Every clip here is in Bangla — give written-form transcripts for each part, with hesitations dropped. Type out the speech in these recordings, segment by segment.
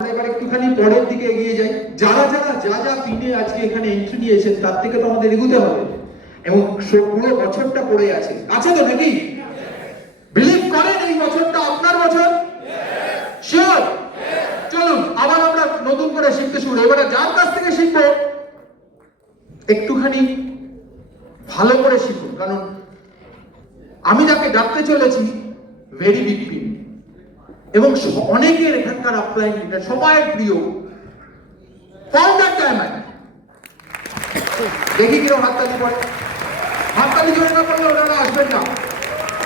এবার একটুখানি পরের দিকে এগিয়ে যাই। যারা যারা যা যা পিনে আজকে এখানে এন্ট্রি নিয়েছেন তার থেকে তো আমাদের এগোতে হবে, এবং পুরো বছরটা পড়ে আছে তো নাকি? বিলিভ করেন এই বছরটা আপনার বছর? শিওর? চলুন আবার আমরা নতুন করে শিখতে শুরু। এবারে যার কাছ থেকে শিখবো একটুখানি ভালো করে শিখুন, কারণ আমি যাকে ডাকতে চলেছি ভেরি বিগ পিন, এবং অনেকের এখানকার আপলাইন লিডার সবার প্রিয় ফাউন্ডার চেয়ারম্যান। দেখি কিরকম হাততালি পড়ে। হাততালি জোরে না পড়লে ওনারা আসবেন না।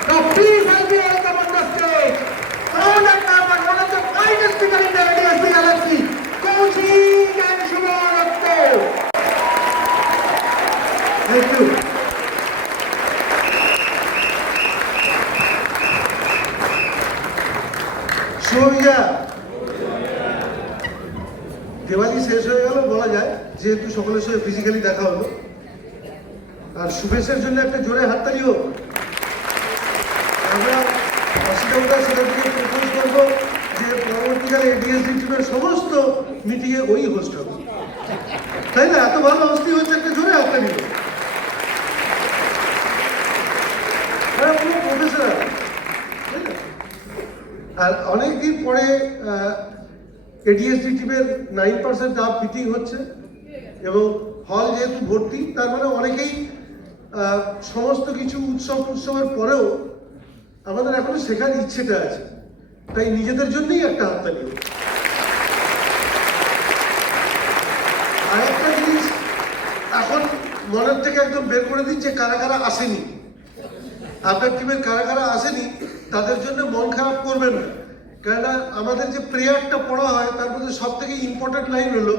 Now please help me welcome on the stage founder chairman, one of the finest people in the ADSB galaxy, Kaushik and Shubham Ratto. Thank you. শুভবিজয়া, Diwali শেষ হয়ে গেল বলা যায়, যেহেতু সকলের সঙ্গে ফিজিক্যালি দেখা হলো। আর শুভেচ্ছার জন্য একটা জোরে হাততালি হোক। আমরা অসিতাবুদা সেটা থেকে প্রপোজ করবো যে পরবর্তীকালে এডিএসডি টিমের সমস্ত মিটিংয়ে ওই হোস্ট হবে, তাই না? এত ভালো হোস্টি হচ্ছে, একটা জোরে হাততালি হোক। হ্যাঁ, পুরো প্রফেসর। আর অনেকদিন পরে এডিএসডি টিমের 9% আপ মিটিং হচ্ছে, এবং হল যেহেতু ভর্তি, তার মানে অনেকেই সমস্ত কিছু উৎসবের পরেও আমাদের এখনো শেখার ইচ্ছেটা আছে, তাই নিজেদের জন্যই একটা হাততালি। আর একটা জিনিস এখন মনের থেকে একদম বের করে দিন যে কারা কারা আসেনি, আপনার টিমের কারা কারা আসেনি তাদের জন্য মন খারাপ করবেন না। কেননা আমাদের যে প্রেয়ারটা পড়া হয় তার মধ্যে সব থেকে ইম্পর্টেন্ট লাইন হলো,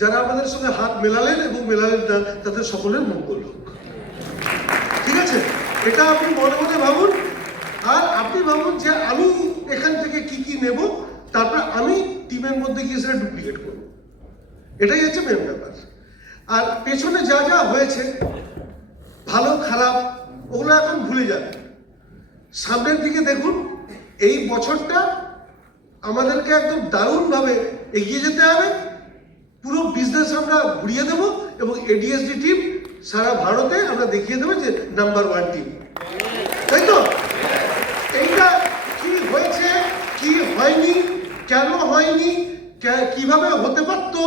যারা আমাদের সঙ্গে হাত মেলালেন এবং মেলালেন না তাদের সকলের মঙ্গল হোক। ঠিক আছে? এটা আপনি মনে মনে ভাবুন, আর আপনি ভাবুন যে আমি এখান থেকে কি কি নেব, তারপর আমি টিমের মধ্যে গিয়ে সেটা ডুপ্লিকেট করব। এটাই হচ্ছে মেন ব্যাপার। আর পেছনে যা যা হয়েছে ভালো খারাপ ওগুলো এখন ভুলে যান, সামনের দিকে দেখুন। এই বছরটা আমাদেরকে একদম দারুণভাবে এগিয়ে যেতে হবে। পুরো বিজনেস আমরা ঘুরিয়ে দেবো, এবং এডিএসডি টিম সারা ভারতে আমরা দেখিয়ে দেবো যে নাম্বার 1 টিম, তাই তো? এইটা কি হয়েছে, কি হয়নি, কেন হয়নি, কিভাবে হতে পারতো,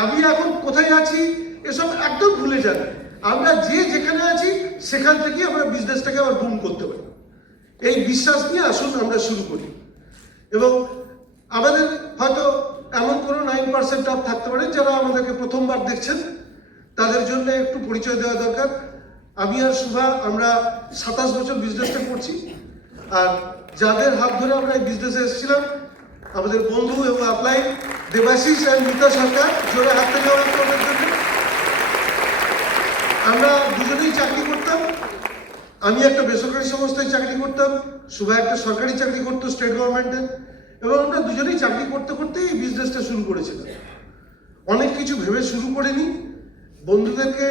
আমি এখন কোথায় আছি, এসব একদম ভুলে যান। আমরা যে যেখানে আছি সেখান থেকে আমরা বিজনেসটাকে আবার বুম করতে পারি। এই বিশ্বাস নিয়ে আসুন আমরা শুরু করি। এবং আমাদের হয়তো এমন কোনো 9% আপ থাকতে পারে যারা আমাদেরকে প্রথমবার দেখছেন, তাদের জন্য একটু পরিচয় দেওয়া দরকার। আমি আর শুভা আমরা 27 বছর বিজনেসটা করছি, আর যাদের হাত ধরে আমরা এই বিজনেসে এসেছিলাম আমাদের বন্ধু এবং আপলাই দেবাশিস আর মিতা সরকার, জোরে হাততে দেওয়া ওদের জন্য। আমরা দুজনেই চাকরি করতাম। আমি একটা বেসরকারি সংস্থায় চাকরি করতাম, শুভা একটা সরকারি চাকরি করতো স্টেট গভর্নমেন্টে, এবং আমরা দুজনেই চাকরি করতে করতেই এই বিজনেসটা শুরু করেছিলাম। অনেক কিছু ভেবে শুরু করিনি, বন্ধুদেরকে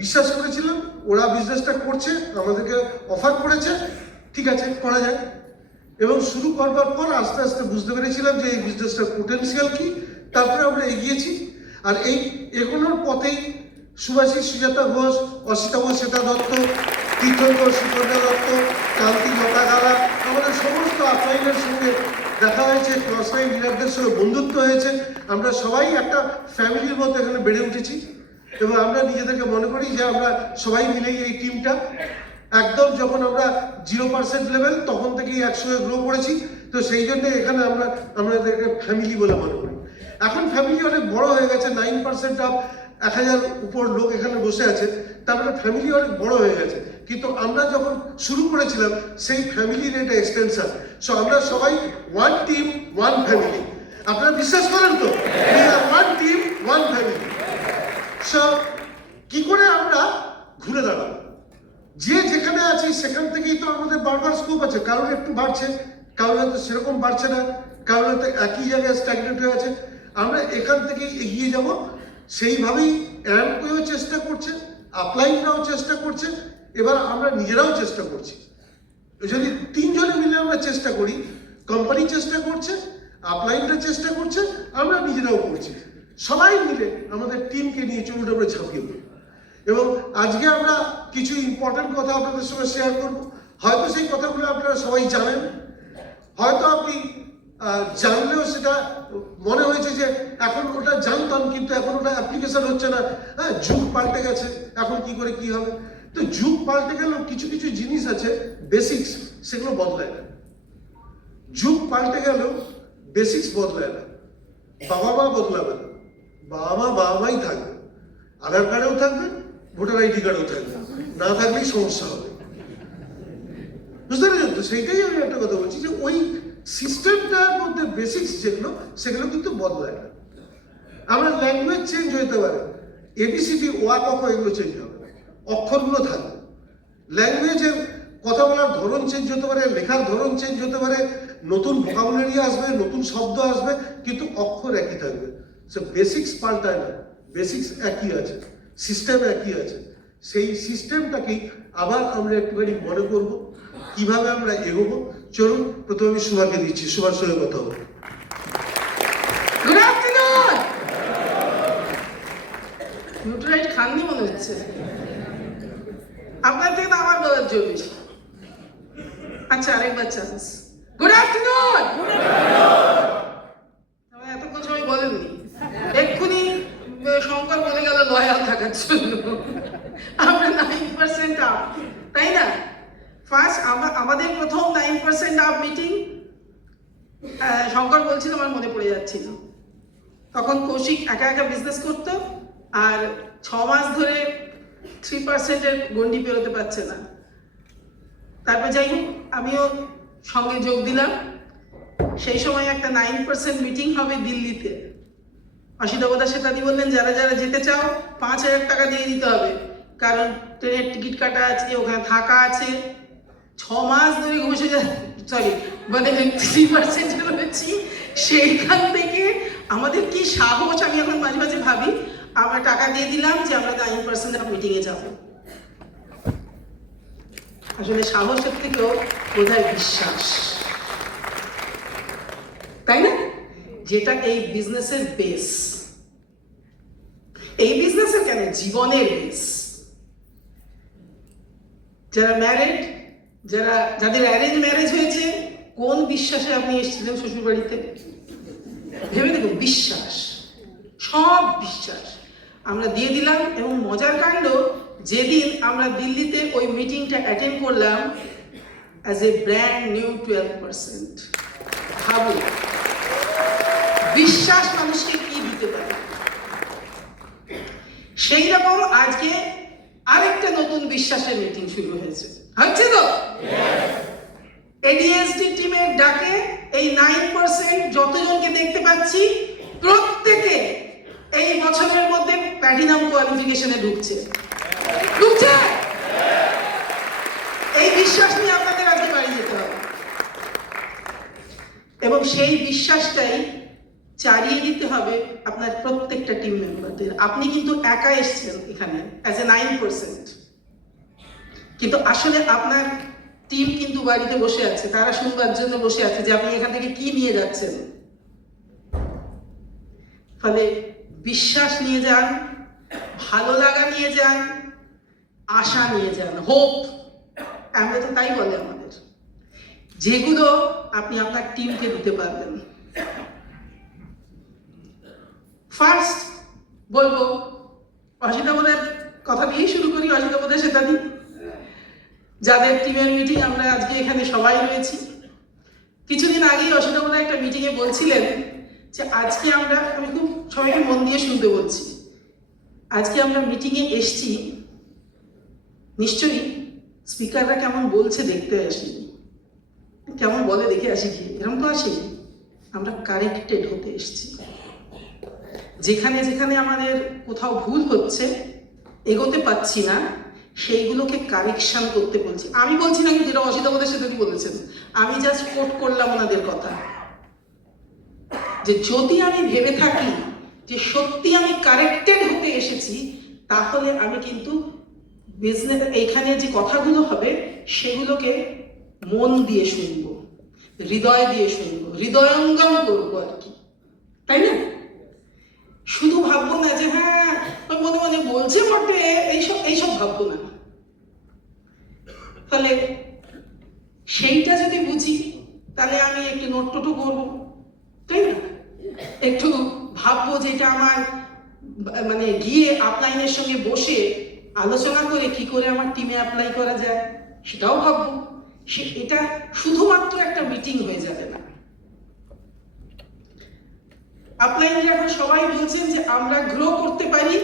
বিশ্বাস করেছিলাম, ওরা বিজনেসটা করছে, আমাদেরকে অফার করেছে, ঠিক আছে করা যায়। এবং শুরু করবার পর আস্তে আস্তে বুঝতে পেরেছিলাম যে এই বিজনেসটার পোটেনশিয়াল কি, তারপরে আমরা এগিয়েছি। আর এই এগোনোর পথেই সুভাষিস সুজাতা ঘোষ, অসিতা শ্বেতা দত্ত, তীর্থঙ্কর সুকন্যা দত্ত, কান্তি লতা গালা, আমাদের সমস্ত আপলাইনের সঙ্গে দেখা হয়েছে, ক্রস লাইন লিডারদের সঙ্গে বন্ধুত্ব হয়েছে। আমরা সবাই একটা ফ্যামিলির মতো এখানে বেড়ে উঠেছি, এবং আমরা নিজেদেরকে মনে করি যে আমরা সবাই মিলেই এই টিমটা একদম, যখন আমরা 0% লেভেল তখন থেকেই 100-এ গ্রো করেছি। তো সেই জন্য এখানে আমাদেরকে ফ্যামিলি বলে মনে করি। এখন ফ্যামিলি অনেক বড় হয়ে গেছে, 9% আপ 1000 উপর লোক এখানে বসে আছে, তার মানে ফ্যামিলি অনেক বড় হয়ে গেছে। কিন্তু আমরা যখন শুরু করেছিলাম সেই ফ্যামিলির এটা এক্সটেনশন। সো আমরা সবাই 1 টিম 1 ফ্যামিলি। আপনারা বিশ্বাস করেন তো? 1 টিম 1 ফ্যামিলি। সো কি করে আমরা ঘুরে দাঁড়াবো? যে যেখানে আছি সেখান থেকেই তো আমাদের বারবার স্কোপ আছে। কারণ একটু বাড়ছে, কারণ হয়তো সেরকম বাড়ছে না, কারণ হয়তো একই জায়গায় স্ট্যাগনেট হয়ে আছে। আমরা এখান থেকেই এগিয়ে যাব, সেইভাবেই অ্যাম্পও চেষ্টা করছে, আপলাইনরাও চেষ্টা করছে, এবার আমরা নিজেরাও চেষ্টা করছি। যদি 3 জনে মিলে আমরা চেষ্টা করি, কোম্পানি চেষ্টা করছে, আপলাইনটা চেষ্টা করছে, আমরা নিজেরাও করছি, সবাই মিলে আমাদের টিমকে নিয়ে চলুন আমরা ঝাঁপিয়ে পড়ি। এবং আজকে আমরা কিছু ইম্পর্টেন্ট কথা আপনাদের সঙ্গে শেয়ার করব। হয়তো সেই কথাগুলো আপনারা সবাই জানেন, হয়তো আপনি জানলেও সেটা মনে হয়েছে যে এখন ওটা জানতাম কিন্তু এখন ওটা অ্যাপ্লিকেশন হচ্ছে না। হ্যাঁ, যুগ পাল্টে গেছে, এখন কি করে কি হবে। তো যুগ পাল্টে গেলেও কিছু কিছু জিনিস আছে বেসিক্স, সেগুলো বদলায় না। যুগ পাল্টে গেলেও বেসিক্স বদলায় না। বাবা মা বদলাবে না, বাবা মাই থাকবে, আধার কার্ডেও থাকবে, ভোটার আইডি কার্ডেও থাকবে, না থাকলেই সমস্যা হবে। বুঝতে পেরেছেন তো? সেইটাই আমি একটা কথা বলছি যে ওই সিস্টেমটার মধ্যে বেসিক্স যেগুলো সেগুলো কিন্তু বদলায় না। আমার ল্যাঙ্গুয়েজ চেঞ্জ হতে পারে, এবিসিডি ওয়া ক খ এগুলো চেঞ্জ হবে, অক্ষরগুলো থাকবে। ল্যাঙ্গুয়েজের কথা বলার ধরন চেঞ্জ হতে পারে, লেখার ধরন চেঞ্জ হতে পারে, নতুন ভোকাবুলারি আসবে, নতুন শব্দ আসবে, কিন্তু অক্ষর একই থাকবে। সে বেসিক্স পাল্টায় না, বেসিক্স একই আছে, সিস্টেম একই আছে। সেই সিস্টেমটাকেই আবার আমরা একটুখানি মনে করব, কিভাবে আমরা এগোবো। চলুন, প্রথমে আমি সুভাকে দিচ্ছি, সুভার সঙ্গে কথা হবে। Good afternoon. নিউট্রাইট খাননি মনে হচ্ছে, আপনার থেকে তো আমার গলার জোর বেশি। আচ্ছা, আরেকবার চান্স। Good afternoon. এতক্ষণ সবাই বলেননি, এক্ষুনি শঙ্কর বলে গেল লয়াল থাকার জন্য। আমরা 9% আপ, তাই না? ফার্স্ট আমাদের প্রথম 9% আপ মিটিং, শঙ্কর বলছিল, আমার মনে পড়ে যাচ্ছিল, তখন কৌশিক একা একা বিজনেস করতো আর 6 মাস ধরে 3%-এর গন্ডি পেরোতে পারছে না। তারপর যাই হোক, আমিও সঙ্গে যোগ দিলাম। সেই সময় একটা 9% মিটিং হবে দিল্লিতে। অসিতবদা সেতাদি বললেন, যারা যারা যেতে চাও 5,000 টাকা দিয়ে দিতে হবে, কারণ ট্রেনের টিকিট কাটা আছে, ওখানে থাকা আছে। 6 মাস ধরে ঘষে মানে 3% রয়েছি। সেইখান থেকে আমাদের কি সাহস, আমি এখন মাঝে মাঝে ভাবি, আমরা টাকা দিয়ে দিলাম যে আমরা 9% মিটিংয়ে যাব। আসলে সাহসের থেকেও বোধহয় বিশ্বাস, তাই না? যেটা এই বিজনেসের বেস, এই বিজনেসের কেন জীবনের বেস। যারা ম্যারিড, যাদের অ্যারেঞ্জ ম্যারেজ হয়েছে, কোন বিশ্বাসে আপনি এসেছিলেন শ্বশুর বাড়িতে? ভেবে দেখুন, বিশ্বাস, সব বিশ্বাস আমরা দিয়ে দিলাম। এবং মজার কাণ্ড, যেদিন আমরা দিল্লিতে ওই মিটিংটা অ্যাটেন্ড করলাম অ্যাজ এ ব্র্যান্ড নিউ 12%। ভাবুন, বিশ্বাস মানুষকে কি দিতে পারে। সেই রকম আজকে আরেকটা নতুন বিশ্বাসের মিটিং শুরু হয়েছে, হচ্ছে তো? এডিএসডি টিমের ডাকে এই 9% যতজনকে দেখতে পাচ্ছি, প্রত্যেকে এই বছরের মধ্যে প্ল্যাটিনাম কোয়ালিফিকেশনে ঢুকছে। এই বিশ্বাস নিয়ে আপনাদের আজকে বাড়ি যেতে হবে এবং সেই বিশ্বাসটাই চালিয়ে দিতে হবে আপনার প্রত্যেকটা টিম মেম্বারদের। আপনি কিন্তু একা এসেছেন এখানে অ্যাজ এ 9%, কিন্তু আসলে আপনার টিম কিন্তু বাড়িতে বসে আছে, তারা শুনবার জন্য বসে আছে যে আপনি এখান থেকে কি নিয়ে যাচ্ছেন। ফলে বিশ্বাস নিয়ে যান, ভালো লাগা নিয়ে যান, আশা নিয়ে যান, হোপ। আমরা তো তাই বলে আমাদের, যেগুলো আপনি আপনার টিমকে দিতে পারবেন। ফার্স্ট বলবো, অসিতাবোধের কথা দিয়েই শুরু করি। অসিতাবোধের সেতাদি, যাদের টিমের মিটিং আমরা আজকে এখানে সবাই রয়েছি। কিছুদিন আগেই অসিতাবোধা একটা মিটিংয়ে বলছিলেন যে আজকে আমরা, আমি খুব সবাইকে মন দিয়ে শুনতে বলছি, আজকে আমরা মিটিংয়ে এসছি, নিশ্চয়ই স্পিকাররা কেমন বলছে দেখতে আসিনি, কেমন বলে দেখে আসি কি, এরকম তো আসেনি। আমরা কারেক্টেড হতে এসছি। যেখানে যেখানে আমাদের কোথাও ভুল হচ্ছে, এগোতে পাচ্ছি না, সেইগুলোকে কারেকশন করতে বলছি। আমি বলছি না, যেটা অসিতাবোধের সাথে বলেছেন, আমি জাস্ট কোট করলাম ওনাদের কথা, যে যদি আমি ভেবে থাকি যে সত্যি আমি কারেক্টেড হতে এসেছি, তাহলে আমি কিন্তু বিজনেস, এইখানে যে কথাগুলো হবে সেগুলোকে মন দিয়ে শুনবো, হৃদয় দিয়ে শুনবো, হৃদয়ঙ্গম করবো আর কি, তাই না? শুধু ভাববো না যে হ্যাঁ ওই মনে মনে বলছে বটে, এইসব ভাববো না। তাহলে সেইটা যদি বুঝি তাহলে আমি একটু নোটটোটো করবো, তাই না? একটু ভাববো যে এটা আমার মানে গিয়ে আপলাইনের সঙ্গে বসে আলোচনা করে কি করে আমার টিমে অ্যাপ্লাই করা যায় সেটাও ভাববো। এটা শুধুমাত্র একটা মিটিং হয়ে যাবে না। আপলাইনরা এখন সবাই বলছেন যে আমরা গ্রো করতে পারি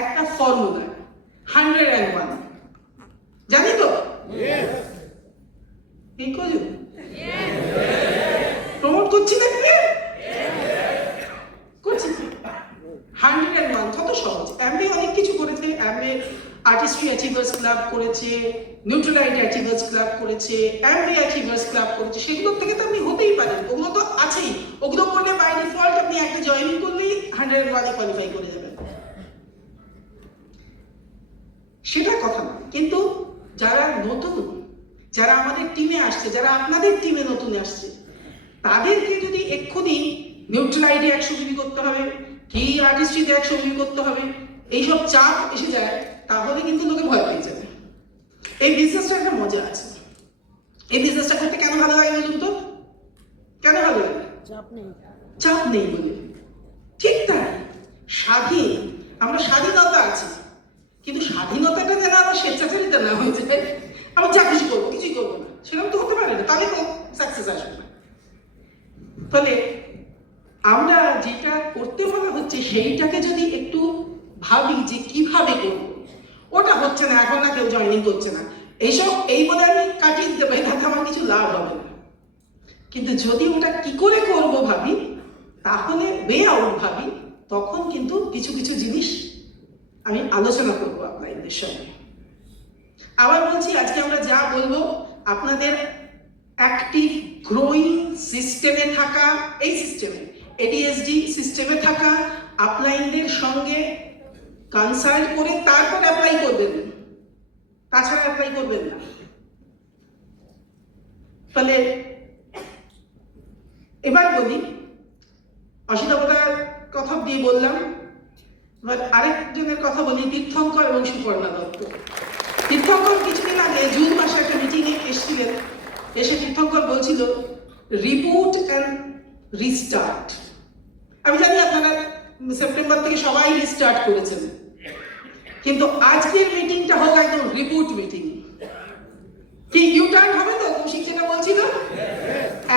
একটা ফর্মুলা 101, জানি তো? ঠিক আছে, প্রমোট করছি না, করছি 101। কত সহজ। অ্যাম্বে অনেক কিছু করেছে, অ্যাম্বে আর্টিস্ট্রি অ্যাচিভার্স ক্লাব করেছে, নিউট্রালাইট অ্যাচিভার্স ক্লাব করেছে, অ্যাম্বে অ্যাচিভার্স ক্লাব করেছে। সেগুলোর থেকে তো আপনি হতেই পারেন, ওগুলো তো আছেই। ওগুলো করলে বাই ডিফল্ট আপনি একটা জয়েনিং করলেই 101-এ কোয়ালিফাই করে যাবেন, সেটা কথা না। কিন্তু যারা নতুন, যারা আমাদের টিমে আসছে, যারা আপনাদের টিমে নতুন আসছে, তাদেরকে যদি এক্ষুনি নিউট্রালাইটে 100 বিবি করতে হবে, কি আর্টিস্ট্রিতে 100 বিবি করতে হবে, এইসব চাপ এসে যায়, তাহলে কিন্তু লোকে ভয় পেয়ে যাবে। এই বিজনেসটা একটা মজা আছে। এই বিজনেসটা করতে কেন ভালো লাগে বলুন তো? কেন ভালো লাগে? চাপ নেই বলে। ঠিক তাই, স্বাধীন, আমরা স্বাধীনতা আছে, কিন্তু স্বাধীনতাটা যেন আমার স্বেচ্ছাচারিতা না হয়ে যায়, আমি যা খুশি করবো, কিছুই করবো না, সেরকম তো হতে পারে না, তাহলে তো সাকসেস আসবে না। তাহলে আমরা যেটা করতে বলা হচ্ছে সেইটাকে যদি একটু ভাবি যে কিভাবে করবো, ওটা হচ্ছে না, এখন না কেউ জয়েনিং করছে না, এইসব এই বলে আমি কাটিয়ে দিতে পারি, তাতে আমার কিছু লাভ হবে না। কিন্তু যদি ওটা কি করে করব ভাবি, তাহলে ওয়ে আউট ভাবি, তখন কিন্তু কিছু কিছু জিনিস আমি আলোচনা করবো আপনাদের সঙ্গে। আবার বলছি, আজকে আমরা যা বলবো আপনাদের অ্যাক্টিভ গ্রোয়িং সিস্টেমে থাকা, এই সিস্টেমে এডিএসডি সিস্টেমে থাকা আপলাইনদের সঙ্গে কনসাল্ট করে তারপর অ্যাপ্লাই করবেন, তাছাড়া অ্যাপ্লাই করবেন না। তাহলে এবার বলি, অসিতাবতার কথা দিয়ে বললাম, এবার আরেকজনের কথা বলি, তীর্থঙ্কর এবং সুপর্ণা দত্ত। তীর্থঙ্কর কিছুদিন আগে জুন মাসে একটা মিটিংয়ে এসেছিলেন, এসে তীর্থঙ্কর বলছিল রিবুট অ্যান্ড রিস্টার্ট। আমি জানি আপনারা সেপ্টেম্বর থেকে সবাই রিস্টার্ট করেছেন, কিন্তু আজকের মিটিংটা হোক একদম রিবুট মিটিং। কি ইউটার্ন হবে তো কৌশিক যেটা বলছিল?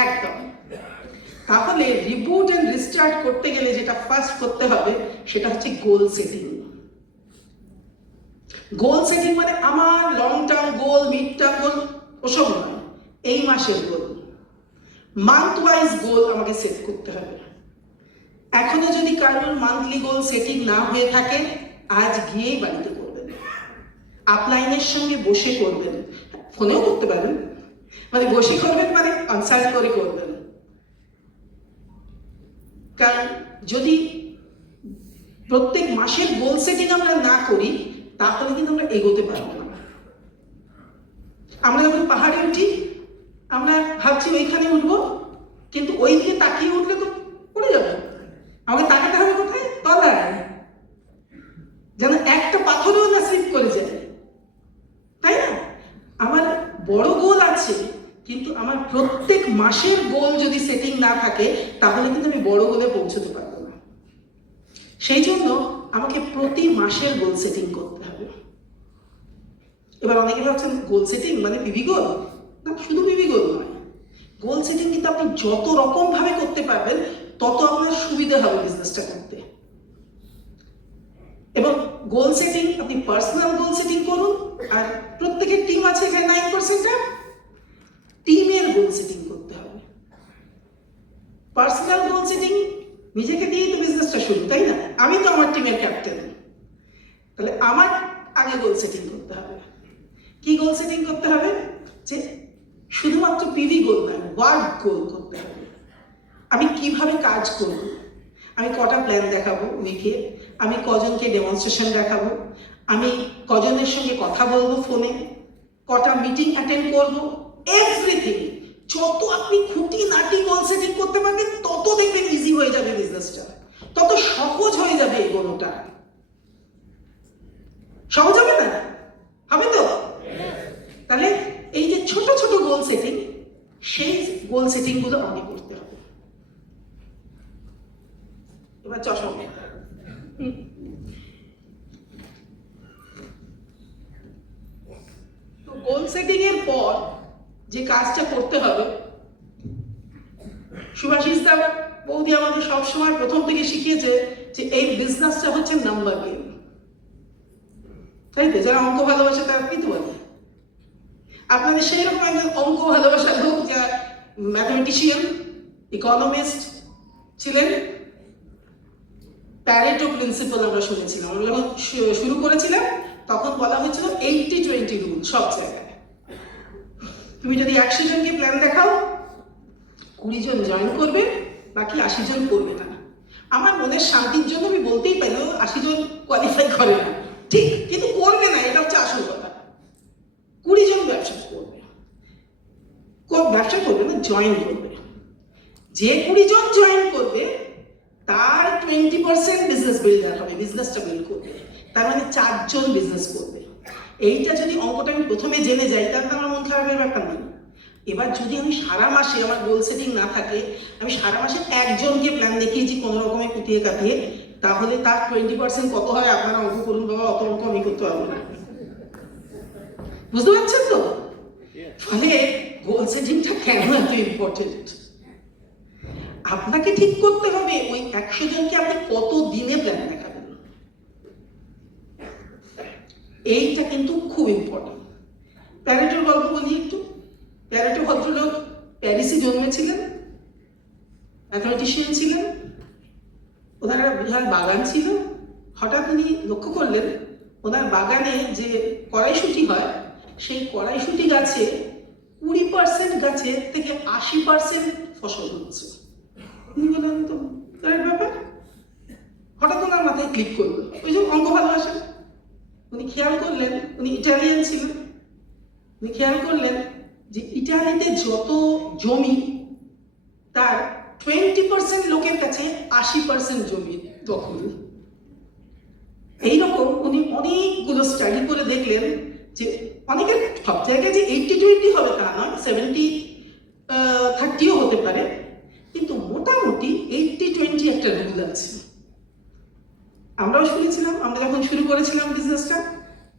একদম। তাহলে রিবুট এন্ড রিস্টার্ট করতে গেলে যেটা ফার্স্ট করতে হবে সেটা হচ্ছে গোল সেটিং। গোল সেটিং মানে আমার long term goal, mid term goal ওসব নয়, এই মাসের গোল, মান্থ ওয়াইজ গোল আমাকে সেট করতে হবে। এখনো যদি কারোর মান্থলি গোল সেটিং না হয়ে থাকে, আজ গিয়েই বাড়িতে করবেন, আপলাইনের সঙ্গে বসে করবেন, ফোনেও করতে পারেন, মানে বসে করবেন মানে কনসাল্ট করে করবেন। কারণ যদি প্রত্যেক মাসের গোল সেটিং আমরা না করি, তাহলে কিন্তু আমরা এগোতে পারবো না। আমরা যখন পাহাড়ে উঠি, আমরা ভাবছি ওইখানে উঠবো, কিন্তু ওই দিকে তাকিয়ে উঠলে তো পড়ে যাবো, আমাকে তাকাতে হবে কোথায়? তলায়, যেন একটা পাথরেও না স্লিপ করে যায়, তাই না? আমার বড় গোল আছে, কিন্তু আমার প্রত্যেক মাসের গোল যদি সেটিং না থাকে, তাহলে কিন্তু আমি বড় গোলে পৌঁছতে পারবো না। সেই জন্য আমাকে প্রতি মাসের গোল সেটিং করতে হবে। এবার অনেকে ভাবছেন গোল সেটিং মানে পিভি গোল, না, শুধু পিভি গোল নয়, গোল সেটিং কিন্তু আপনি যত রকম ভাবে করতে পারবেন তত আপনার সুবিধা হবে বিজনেসটা করতে। এবং গোল সেটিং আপনি পার্সোনাল গোল সেটিং করুন, আর প্রত্যেকের টিম আছে এখানে 9%, টিমের গোল সেটিং করতে হবে। পার্সোনাল গোল সেটিং নিজেকে দিয়েই তো বিজনেসটা শুরু, তাই না? আমি তো আমার টিমের ক্যাপ্টেন, তাহলে আমার আগে গোল সেটিং করতে হবে। কি গোল সেটিং করতে হবে? যে শুধুমাত্র পিভি গোল নয়, ওয়ার্ক গোল করতে হবে। আমি কিভাবে কাজ করব, আমি কটা প্ল্যান দেখাবো উইকে, আমি কজনকে ডেমনস্ট্রেশন দেখাবো, আমি কজনের সঙ্গে কথা বলবো ফোনে, কটা মিটিং অ্যাটেন্ড করবো, এভরিথিং যত আপনি খুঁটিনাটি গোল সেটিং করতে পারবেন তত দেখবেন ইজি হয়ে যাবে বিজনেসটা, তত সহজ হয়ে যাবে এগোনোটা। সহজ হবে না? হবে তো? তাহলে এই যে ছোট ছোট গোল সেটিং, সেই গোল সেটিং গুলো আমাকে করতে হবে। এবার চশমা, তো গোল সেটিং এর পর যে কাজটা করতে হবে, সুভাষিস দা বৌদি আমাদের সবসময় প্রথম থেকে শিখিয়েছে যে এই বিজনেসটা হচ্ছে নাম্বার গেম, তাই তো? যারা অঙ্ক ভালোবাসে তারা কি তো বলে, আপনাদের সেই রকম একজন অঙ্ক ভালোবাসার লোক, যা ম্যাথমেটিশিয়ান, ইকোনমিস্ট ছিলেন, প্যারেটো প্রিন্সিপাল আমরা শুনেছিলাম। আমরা যখন শুরু করেছিলাম তখন বলা হয়েছিল 80-20 রুল সব জায়গায়। তুমি যদি 100 জনকে প্ল্যান দেখাও, 20 জন জয়েন করবে, বাকি 80 জন করবে না। আমার মনের শান্তির জন্য আমি বলতেই পারি 80 জন কোয়ালিফাই করে না, ঠিক, কিন্তু করবে না, এটা হচ্ছে আসল কথা। 20 জন ব্যবসা করবে, ব্যবসা করবে না, জয়েন করবে। যে 20 জন জয়েন করবে তার 20% বিজনেস বিল্ডার হবে, বিজনেসটা বিল্ড করবে। তার মানে 4 জন বিজনেস করবে। এইটা যদি অঙ্কটা আমি প্রথমে জেনে যাই, তাহলে আমার মন খারাপের ব্যাপার নেই। এবার যদি আমি সারা মাসে, আমার গোল সেটিং না থাকে, আমি সারা মাসে 1 জনকে প্ল্যান দেখিয়েছি কোনো রকমে কুতিয়ে কাটিয়ে, তাহলে তার 20% কত হয় আপনারা অঙ্ক করুন বাবা, অত অঙ্ক আমি করতে পারবো না। বুঝতে পারছেন তো? ফলে গোল সেটিংটা কেন এত ইম্পর্টেন্ট? আপনাকে ঠিক করতে হবে ওই 100 জনকে আপনি কত দিনে প্ল্যান দেখাবেন, এইটা কিন্তু খুব ইম্পর্টেন্ট। প্যারেটোর গল্প বলি একটু। প্যারেটো ভদ্রলোক প্যারিসে জন্মেছিলেন, ম্যাথমেটিশিয়ান ছিলেন, ওনার একটা বিশাল বাগান ছিল। হঠাৎ উনি লক্ষ্য করলেন ওনার বাগানে যে কড়াইশুঁটি হয়, সেই কড়াইশুঁটি গাছে 20% গাছের থেকে 80% ফসল হচ্ছে। উনি বললেন তো ব্যাপার, হঠাৎ ওনার মাথায় ক্লিক করলো। ওই যে অঙ্ক ভালোবাসেন, উনি খেয়াল করলেন, উনি ইটালিয়ান ছিলেন, উনি খেয়াল করলেন যে ইটালিতে যত জমি, তার 20% লোকের কাছে 80% জমি দখল। এইরকম উনি অনেকগুলো স্টাডি করে দেখলেন যে অনেকের, সব জায়গায় যে 80-20 হবে তা নয়, 70-30ও হতে পারে, কিন্তু মোটামুটি 80-20 একটা রুল আছে। আমরাও শুনেছিলাম, আমরা যখন শুরু করেছিলাম বিজনেসটা,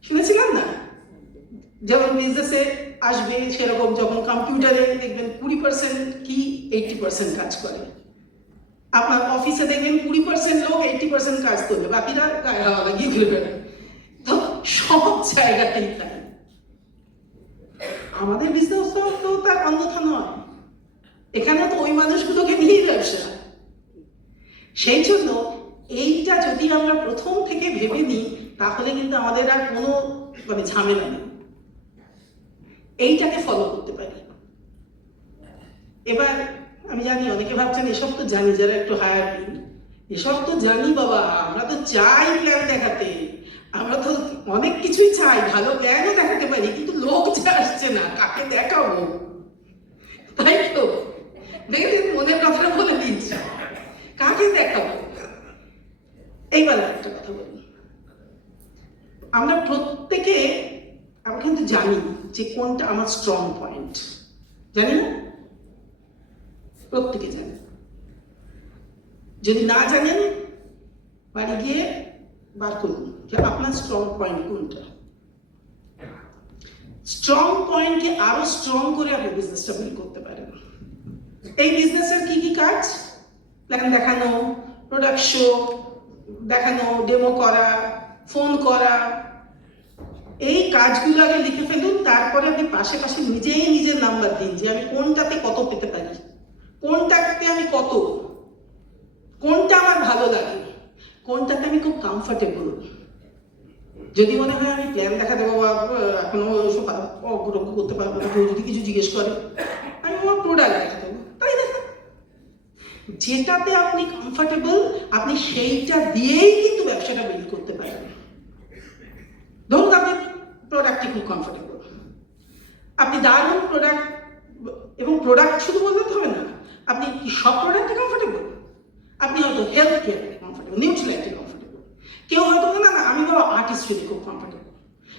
শুনেছিলাম না? যেমন বিজনেসে আসবে সেরকম, যখন কম্পিউটারে দেখবেন 20% কি 80% কাজ করে, আপনার অফিসে দেখবেন 20% লোক 80% কাজ করবে, বাকিরা গায়ে হাওয়া লাগিয়ে ঘুরে বেড়াবে। তো সব জায়গাতেই তাই। আমাদের বিজনেস তো তার অন্যথা নয়, এখানে তো ওই মানুষগুলোকে নিয়েই ব্যবসা। সেই জন্য এইটা যদি আমরা প্রথম থেকে ভেবে নিই, তাহলে কিন্তু আমাদের আর কোনো ঝামেলা নেই, এইটাকে ফলো করতে পারি। এবার আমি জানি অনেকে ভাবছেন এসব তো জানি, যারা একটু হায়ার, এসব তো জানি বাবা, আমরা তো চাই প্ল্যান দেখাতে, আমরা তো অনেক কিছুই চাই, ভালো প্ল্যানও দেখাতে পারি, কিন্তু লোক যে আসছে না, কাকে দেখাবো? তাই তো দেখেন, মনের কথাটা বলে দিচ্ছি, কাকে দেখাবো? এইবার একটা কথা বলি, আমরা প্রত্যেকে, আমরা কিন্তু জানি যে কোনটা আমার স্ট্রং পয়েন্ট, জানি না? প্রত্যেকে জানি। যদি না জানেন, বাড়ি গিয়ে বার করুন যে আপনার স্ট্রং পয়েন্ট কোনটা। স্ট্রং পয়েন্টকে আরো স্ট্রং করে আপনি বিজনেসটা বিল্ড করতে পারেন। এই বিজনেসের কি কি কাজ? প্ল্যান দেখানো, প্রোডাক্ট শো দেখানো, ডেমো করা, ফোন করা, এই কাজগুলো আগে লিখে ফেলুন। তারপরে আপনি পাশে পাশে নিজেই নিজের নাম্বার দিন যে আমি কোনটাতে কত পেতে পারি, কোনটাতে আমি কত, কোনটা আমার ভালো লাগে, কোনটাতে আমি খুব কমফর্টেবল। যদি মনে হয় আমি প্ল্যান দেখাতে বাবা এখনো অগ্রগতি করতে পারবো না, কেউ যদি কিছু জিজ্ঞেস করে, আমি আমার প্রোডাক্ট দেখাতে দেবো, তাই দেখা। যেটাতে আপনি কমফর্টেবল, আপনি সেইটা দিয়েই কিন্তু ব্যবসাটা বিল্ড করতে পারেন। ধরুন আপনি প্রোডাক্টে খুব কমফর্টেবল, আপনি দারুণ প্রোডাক্ট এবং প্রোডাক্ট শুধু বললে তো হবে না, আপনি কি সব প্রোডাক্টে কমফোর্টেবল, আপনি হয়তো হেলথ কেয়ারে কমফোর্টেবল, নিউট্রিলাইটে কমফোর্টেবল, কেউ হয়তো বলে না আমি বাবা আর্টিস্ট্রিতে খুব কমফোর্টেবল,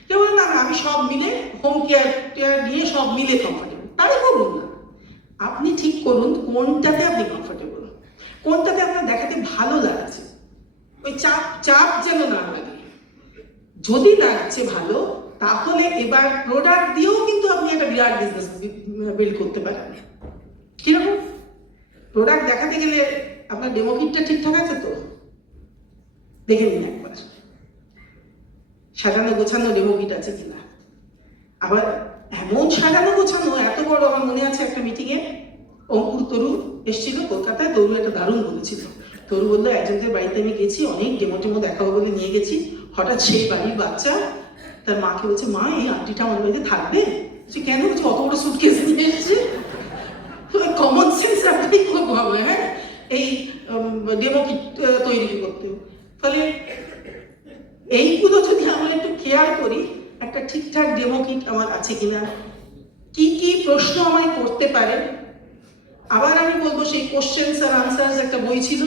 কেউ বলে না আমি সব মিলে হোম কেয়ার নিয়ে সব মিলে কমফোর্টেবল। তাই করুন না, আপনি ঠিক করুন কোনটাতে আপনি কমফোর্টেবল, কোনটাতে আপনার দেখাতে ভালো লাগছে, ওই চাপ যেন না লাগে। যদি লাগছে ভালো, তাহলে এবার প্রোডাক্ট দিয়েও কিন্তু আপনি একটা বিরাট বিজনেস বিল্ড করতে পারেন। কিরকম? প্রোডাক্ট দেখাতে গেলে আপনার ডেমো কিটটা ঠিকঠাক আছে তো দেখে নিন একবার, সাজানো গোছানো ডেমো কিট আছে কিনা। আবার এমন সাজানো গোছানো, এত বড়, আমার মনে আছে একটা মিটিংয়ে অঙ্কুর তরু এসেছিল কলকাতায়, তরু একটা দারুণ বলেছিল। তরু বললো একজনদের বাড়িতে আমি গেছি, অনেক ডেমো দেখাবো বলে নিয়ে গেছি, হঠাৎ সেই বাড়ির বাচ্চা তার মাকে বলছে মা এই আন্টিটা আমার বাড়িতে থাকবে, কেন বলছে অত বড় সুটকেস নিয়ে এসছে। কমন সেন্স রাখতেই খুব ভাবলে, হ্যাঁ, এই ডেমো কিট তৈরি করতে। ফলে এইগুলো যদি আমরা একটু খেয়াল করি, একটা ঠিকঠাক ডেমো কিট আমার আছে কিনা, কি কি প্রশ্ন আমায় করতে পারে। আবার আমি বলবো সেই কোশ্চেন্স আর আনসার্স একটা বই ছিল,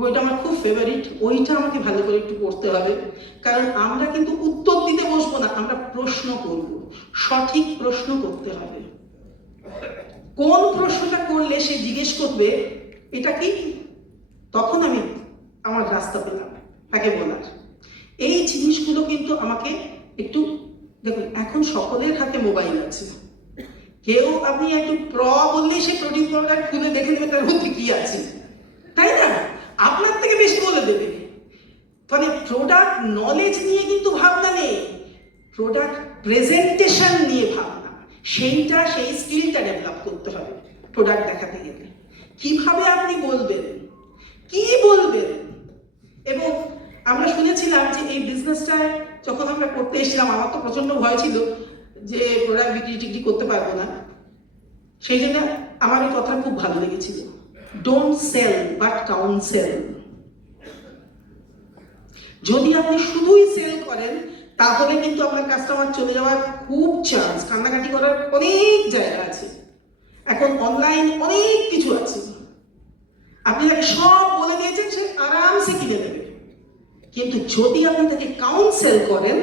বইটা আমার খুব ফেভারিট, ওইটা আমাকে ভালো করে একটু পড়তে হবে। কারণ আমরা কিন্তু উত্তর দিতে বসবো না, আমরা প্রশ্ন করব, সঠিক প্রশ্ন করতে হবে। কোন প্রশ্নটা করলে সে জিজ্ঞেস করবে এটা কি, তখন আমি আমার রাস্তা পেলাম তাকে বলার। এই জিনিসগুলো কিন্তু আমাকে একটু দেখুন, এখন সকলের হাতে মোবাইল আছে, কেউ আপনি একটু বললেই সে প্রোটিন পাউডার খুলে দেখে নেবে তার মধ্যে কি আছে, তাই না? আপনার থেকে বেশি বলে দেবে। ফলে প্রোডাক্ট নলেজ নিয়ে কিন্তু ভাবনা নেই, প্রোডাক্ট প্রেজেন্টেশন নিয়ে ভাবনা, সেইটা সেই স্কিলটা ডেভেলপ করতে হবে। প্রোডাক্ট দেখাতে গেলে কিভাবে আপনি বলবেন, কি বলবেন। এবং আমরা শুনেছিলাম যে এই বিজনেসটা যখন আমরা করতে এসেছিলাম, আমার তো প্রচন্ড ভয় ছিল যে প্রোডাক্ট বিক্রি করতে পারবো না। সেই জন্য আমার এই কথা খুব ভালো লেগেছিল, ডোন্ট সেল বাট কাউন্সেল। যদি আপনি শুধুই সেল করেন তাহলে কিন্তু আপনার কাস্টমার চলে যাওয়ার খুব চান্স, কান্নাকাটি করার অনেক জায়গা আছে, এখন অনলাইন অনেক কিছু আছে, আপনি তাকে সব বলে দিয়েছেন সে আরামসে কিনে নেবে। কিন্তু যদি আপনি তাকে কাউন্সেল করেন,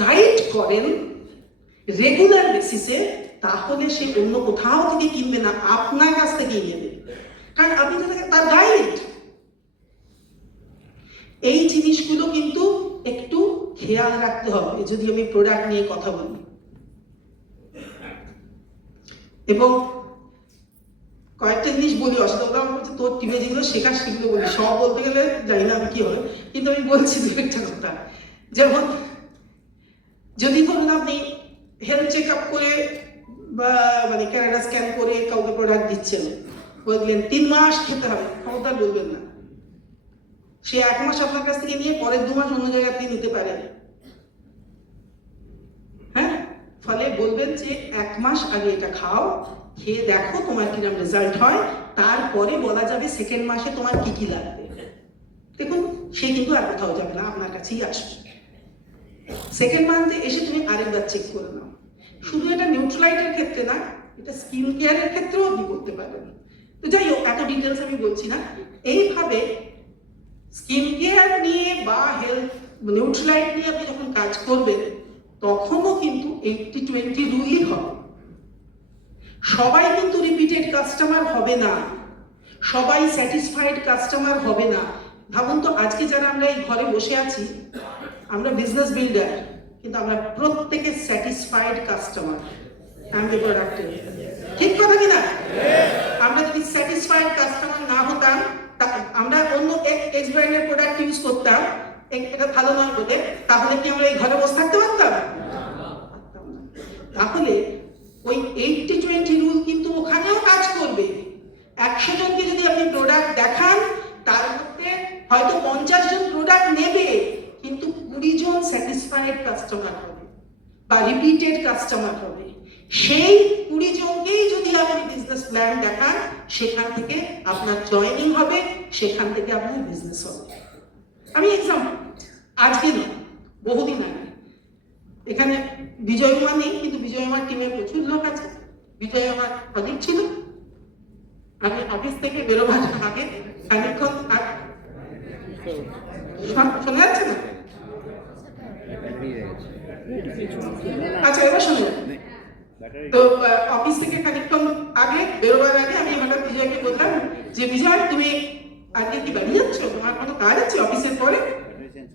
গাইড করেন রেগুলার বেসিসে, তাহলে সে অন্য কোথাও থেকে কিনবে না, আপনার কাছ থেকেই নেবে, কারণ আপনি তার গাইড। এই জিনিসগুলো কিন্তু একটু খেয়াল রাখতে হবে যদি আমি প্রোডাক্ট নিয়ে কথা বলি। এবং কয়েকটা জিনিস বলি, অসুবিধা আমার বলছে তোর টিমে যেগুলো শেখার সেগুলো বলি, সব বলতে গেলে জানি না আমি কি হবে, কিন্তু আমি বলছি দু একটা কথা। যেমন যদি ধরুন আপনি হেলথ চেক আপ করে বা মানে ক্যানাডা স্ক্যান করে কাউকে প্রোডাক্ট দিচ্ছেন, বললেন 3 মাস খেতে হবে, ক্ষমতা বলবেন না, সে 1 মাস আপনার কাছ থেকে নিয়ে পরের 2 মাস অন্য জায়গায় আপনি নিতে পারেন, হ্যাঁ। ফলে বলবেন যে 1 মাস আগে এটা খাও, খেয়ে দেখো তোমার কিরকম রেজাল্ট হয়, তারপরে বলা যাবে সেকেন্ড মাসে তোমার কি কি লাগবে। দেখুন সে কিন্তু আর কোথাও যাবে না, আপনার কাছেই আসবে। সেকেন্ড মান্থে এসে তুমি আরেকবার চেক করে নাও। শুধু এটা নিউট্রালাইটের ক্ষেত্রে না, এটা স্কিন কেয়ারের ক্ষেত্রেও আপনি করতে পারবেন। তো যাই হোক, এত ডিটেলস আমি বলছি না। এইভাবে স্কিন কেয়ার নিয়ে বা হেলথ নিউট্রালাইট নিয়ে আপনি যখন কাজ করবেন, তখনও কিন্তু 80-20 রুলই হবে। সবাই কিন্তু রিপিটেড কাস্টমার হবে না, সবাই স্যাটিসফাইড কাস্টমার হবে না। ভাবুন তো, আজকে যারা আমরা এই ঘরে বসে আছি, আমরা বিজনেস বিল্ডার, কিন্তু আমরা প্রত্যেকে স্যাটিসফাইড কাস্টমার। আমি প্রোডাক্টের ঠিক কথা কিনা? আমরা যদি স্যাটিসফাইড কাস্টমার না হতাম, আমরা অন্য এক্স ব্র্যান্ডের প্রোডাক্ট ইউজ করতাম, এটা ভালো নয় বলে, তাহলে কি আমরা এই ঘরে বসে থাকতে পারতাম? তাহলে ওই 80-20 রুল কিন্তু ওখানেও কাজ করবে। 100 জনকে যদি আপনি প্রোডাক্ট দেখান, তার মধ্যে হয়তো 50 জন প্রোডাক্ট নেবে, কিন্তু 20 জন স্যাটিসফাইড কাস্টমার হবে বা রিপিটেড কাস্টমার হবে। সেই 20 জনকেই যদি আপনি বিজনেস প্ল্যান দেখান, সেখান থেকে আপনার জয়েনিং হবে, সেখান থেকে আপনার বিজনেস হবে। আমি এক্সাম্পল, আজকে নয়, বহুদিন আগে এখানে বিজয় উমা নেই, কিন্তু বিজয় উমার টিমে প্রচুর লোক আছে, বিজয় আমার অনেক ছিল। আমি অফিস থেকে বেরোবার আগে খানিকক্ষণ শোনা যাচ্ছে না? আচ্ছা, এবার শোনা যাচ্ছে। তো অফিস থেকে খানিকক্ষণ আগে বেরোবার আগে আমি হঠাৎ বিজয়কে বললাম যে বিজয়, তুমি আজকে কি বাড়ি যাচ্ছ? তোমার কোনো কাজ আছে অফিসের পরে?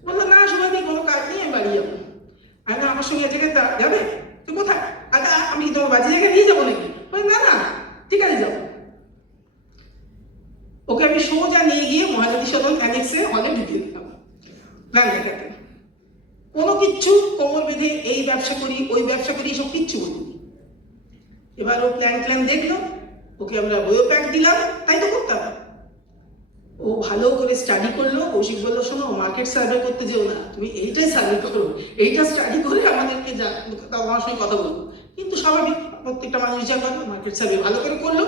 বললো না সুভাদি, কোনো কাজ নেই, আমি বাড়ি যাবো। আমি বললাম, আমার সঙ্গে এক জায়গায় যাবে? তো কোথায়? আচ্ছা, আমি তোমার বাজে জায়গায় নিয়ে যাবো নাকি? না না, ঠিক আছে যাবো। ওকে আমি সোজা নিয়ে গিয়ে মহাজাতি সদন অ্যানেক্সে হলে ঢুকিয়ে দিলাম প্ল্যান দেখাতে। কোনো কিচ্ছু কোমর বেঁধে এই ব্যবসা করি ওই ব্যবসা করি এসব কিচ্ছু বলিনি। এবার ও প্ল্যান দেখলো, ওকে আমরা বইও প্যাক দিলাম, তাই তো করতাম। ও ভালো করে স্টাডি করলো। কৌশিক বললো, শোনো, মার্কেট সার্ভে করতে যেও না, তুমি এইটাই সার্ভে করো, এইটা স্টাডি করে আমাদেরকে আমার সঙ্গে কথা বলবো। কিন্তু স্বাভাবিক, প্রত্যেকটা মানুষ যা করে, মার্কেট সার্ভে ভালো করে করলো।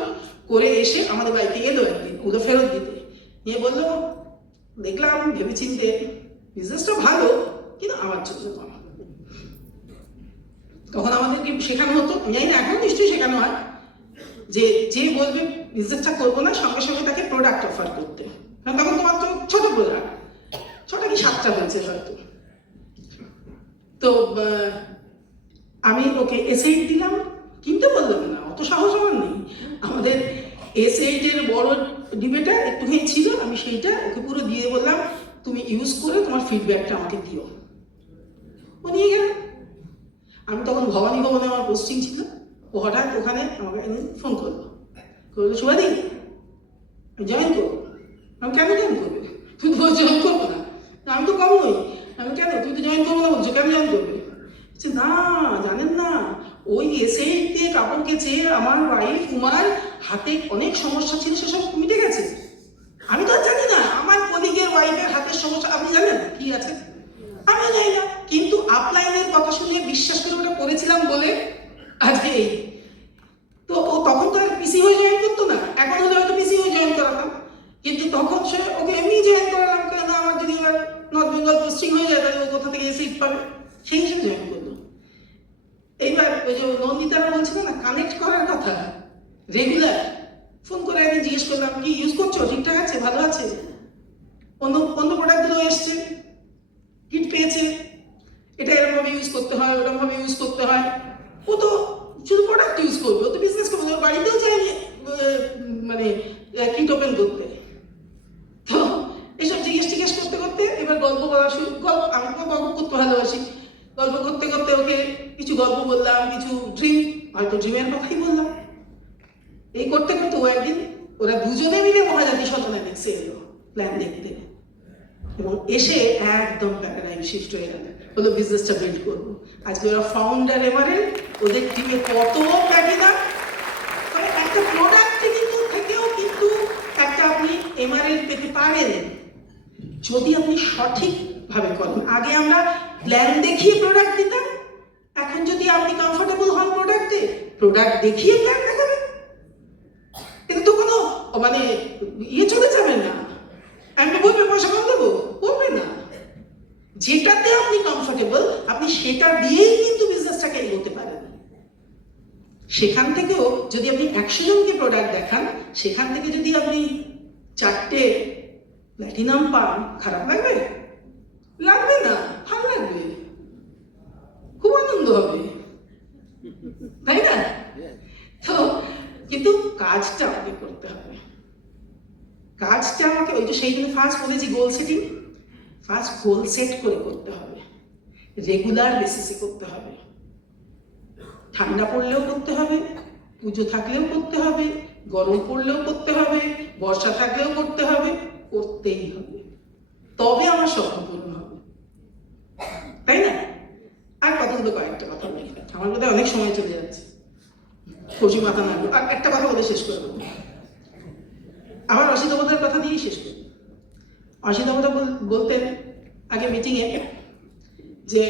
করে এসে আমাদের বাড়িতে এলো একদিন ওগুলো ফেরত দিতে। নিয়ে বললো, দেখলাম ভেবেচিন্তে বিজনেসটা ভালো, কিন্তু আমার জন্য নয়। তখন আমাদেরকে শেখানো হতো, জানি না এখন নিশ্চয়ই শেখানো হয়, যে যে বলবে বিজনেসটা করবো না, সঙ্গে সঙ্গে তাকে প্রোডাক্ট অফার করতে। কারণ তখন তোমার তো ছোট প্রোডাক্ট, 6টা কি 7টা হয়েছে হয়তো। তো আমি ওকে S8 দিলাম, কিনতে বললাম না, অত সাহস আমার নেই। আমাদের S8 এর বড় ডিবেটা একটুখানি ছিল, আমি সেইটা ওকে পুরো দিয়ে বললাম, তুমি ইউজ করে তোমার ফিডব্যাকটা আমাকে দিও। ও নিয়ে গেল। আমি তখন ভবানী ভবনে আমার পোস্টিং ছিল। ও হঠাৎ ওখানে আমাকে ফোন করলো, সুভাদি জয়েন করবো। আমি কেন জয়েন করবে? তুই তো জয়েন করবো না। আমি তো কম নই। আমি কেন? তুই তো জয়েন করবো না বলছো, কেন জয়েন করবে? না জানেন না, ওই S8 দিয়ে কাপড় কেচে আমার ওয়াইফ উমার হাতে অনেক সমস্যা ছিল, সেসব মিটে গেছে। আমি তো জানি না আমার কলিগের ওয়াইফের হাতের সমস্যা আপনি জানেন কি আছে? আমি জানি না, কিন্তু আপলাইনের কথা শুনে বিশ্বাস করে ওটা করেছিলাম বলে আজকে এই। তো ও তখন তো আর পিসি হয়ে জয়েন করতো না, এখন হলে হয়তো পিসি হয়ে জয়েন করাতাম, কিন্তু তখন সে ওকে এমনি জয়েন করালাম। কেন? আমার যদি এবার নর্থ বেঙ্গল পোস্টিং হয়ে যায়, তাহলে ও কোথা থেকে সিট পাবে, সেই হিসেবে জয়েন করলো। এইবার ওই যে নন্দিতারা বলছিল না কানেক্ট করার কথা, রেগুলার ফোন করে একদিন জিজ্ঞেস করলাম, কি ইউজ করছো, ঠিকঠাক আছে, ভালো আছে? অন্য প্রোডাক্টগুলো এসছে, কিট পেয়েছে, এটা এরকমভাবে ইউজ করতে হয়, ওরকমভাবে ইউজ করতে হয়। ও তো শুধু প্রোডাক্ট ইউজ করবে, ও তো বিজনেস করবে, ওর বাড়িতেও চাইনি মানে কিট ওপেন করতে। তো এসব জিজ্ঞেস করতে করতে এবার গল্প বলা শুরু। আমি তো গল্প করতে ভালোবাসি। গল্প করতে করতে ওকে কিছু গল্প বললাম, কিছু ড্রিম, হয়তো ড্রিমের কথাই বললাম। এই করতে করতে ও একদিন ওরা দুজনে মিলে মহাজাতি সদন অ্যানেক্সে এলো প্ল্যান দেখতে, এবং এসে একদম প্যারাডাইম শিফট হয়ে গেল, বললো বিজনেসটা বিল্ড করবো। আজকে ওরা ফাউন্ডার এমারেল, ওদের টিমে কত প্যাকেদার, মানে একটা প্রোডাক্ট থেকেও কিন্তু একটা আপনি এমারেল পেতে পারেন যদি আপনি সঠিকভাবে করেন। আগে আমরা প্ল্যান দেখিয়ে প্রোডাক্ট দিতাম, এখন যদি আপনি কমফোর্টেবল হন প্রোডাক্টে, প্রোডাক্ট দেখিয়ে প্ল্যান দেখাবেন, এটা তো কোনো মানে চলে যাবে না। আমি বলবে পয়সা কম দেবো, বলবে না। যেটাতে আপনি কমফোর্টেবল, আপনি সেটা দিয়েই কিন্তু বিজনেসটাকে এগোতে পারেন। সেখান থেকেও যদি আপনি 100 জনকে প্রোডাক্ট দেখান, সেখান থেকে যদি আপনি 4টে প্ল্যাটিনাম পান, খারাপ লাগবে? লাগবে না, ভালো লাগবে, খুব আনন্দ হবে, তাই না? তো কিন্তু কাজটা আমাকে করতে হবে। কাজটা আমাকে ওই যে সেই জন্য ফার্স্ট বলেছি গোল সেটিং, ফার্স্ট গোল সেট করে করতে হবে, রেগুলার বেসিসে করতে হবে। ঠান্ডা পড়লেও করতে হবে, পুজো থাকলেও করতে হবে, গরম পড়লেও করতে হবে, বর্ষা থাকলেও করতে হবে, করতেই হবে, তবে আমার স্বপ্ন পূরণ হবে, তাই না? আর কতগুলো কয়েকটা কথা বলি, আমার বোধহয় অনেক সময় চলে যাচ্ছে, কচি মাথা না। আর একটা কথা বলে শেষ করে দেবো, আমার অসিতবতার কথা দিয়েই শেষ করি। অসিতবতা বলতেন আগে মিটিংয়ে যে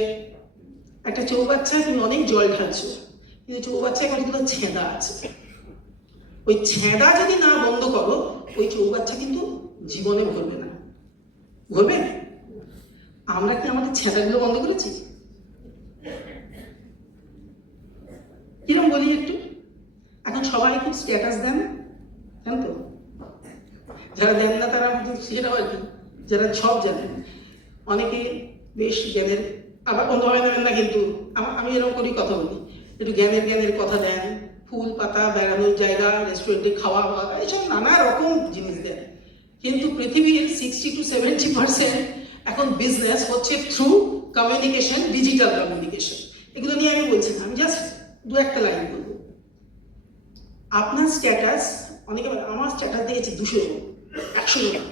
একটা চৌবাচ্চায় তুমি অনেক জল ঢালছো, কিন্তু চৌবাচ্চায় কতগুলো ছেঁদা আছে, ওই ছেঁদা যদি না বন্ধ করো, ওই চৌবাচ্চা কিন্তু জীবনে ভরবে না। ভরবে? আমরা কি আমাদের ছেঁদাগুলো বন্ধ করেছি? কিরম বলি একটু, এখন সবাই খুব স্ট্যাটাস দেন, জানেন তো? যারা দেন না তারা সেটাও আর কি, যারা সব জানেন, অনেকে বেশ জ্ঞানের, আবার অন্যভাবে নেবেন না কিন্তু আমি এরকম করেই কথা বলি, একটু জ্ঞানের কথা দেন, ফুল পাতা, বেড়ানোর জায়গা, রেস্টুরেন্টে খাওয়া এইসব নানা রকম জিনিস দেন। কিন্তু পৃথিবীর 60 to 70% এখন বিজনেস হচ্ছে থ্রু কমিউনিকেশন, ডিজিটাল কমিউনিকেশন। এগুলো নিয়ে আমি বলছি না, আমি জাস্ট দু একটা লাইন বলবো। আপনার স্ট্যাটাস, অনেকে আমার স্ট্যাটাস দেখেছি 200 জন, 100 জন।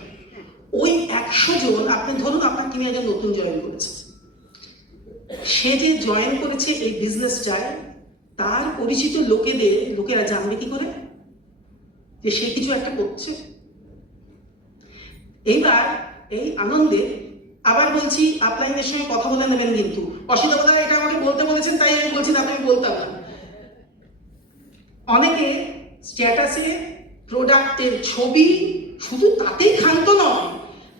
ওই 100 জন, আপনি ধরুন আপনার টিমে একজন নতুন জয়েন করেছে, সে যে জয়েন করেছে এই বিজনেসটায়, তার পরিচিত লোকেরা জানবে কি করে যে সে কিছু একটা করছে? এইবার এই আনন্দে আবার বলছি, আপলাইনের সঙ্গে কথা বলে নেবেন কিন্তু। অসিতা দাদা এটা আমাকে বলতে বলেছেন, তাই আমি বলছি, না আমি বলতাম না। অনেকে স্ট্যাটাসে প্রোডাক্টের ছবি, শুধু তাতেই ক্ষান্ত নয়,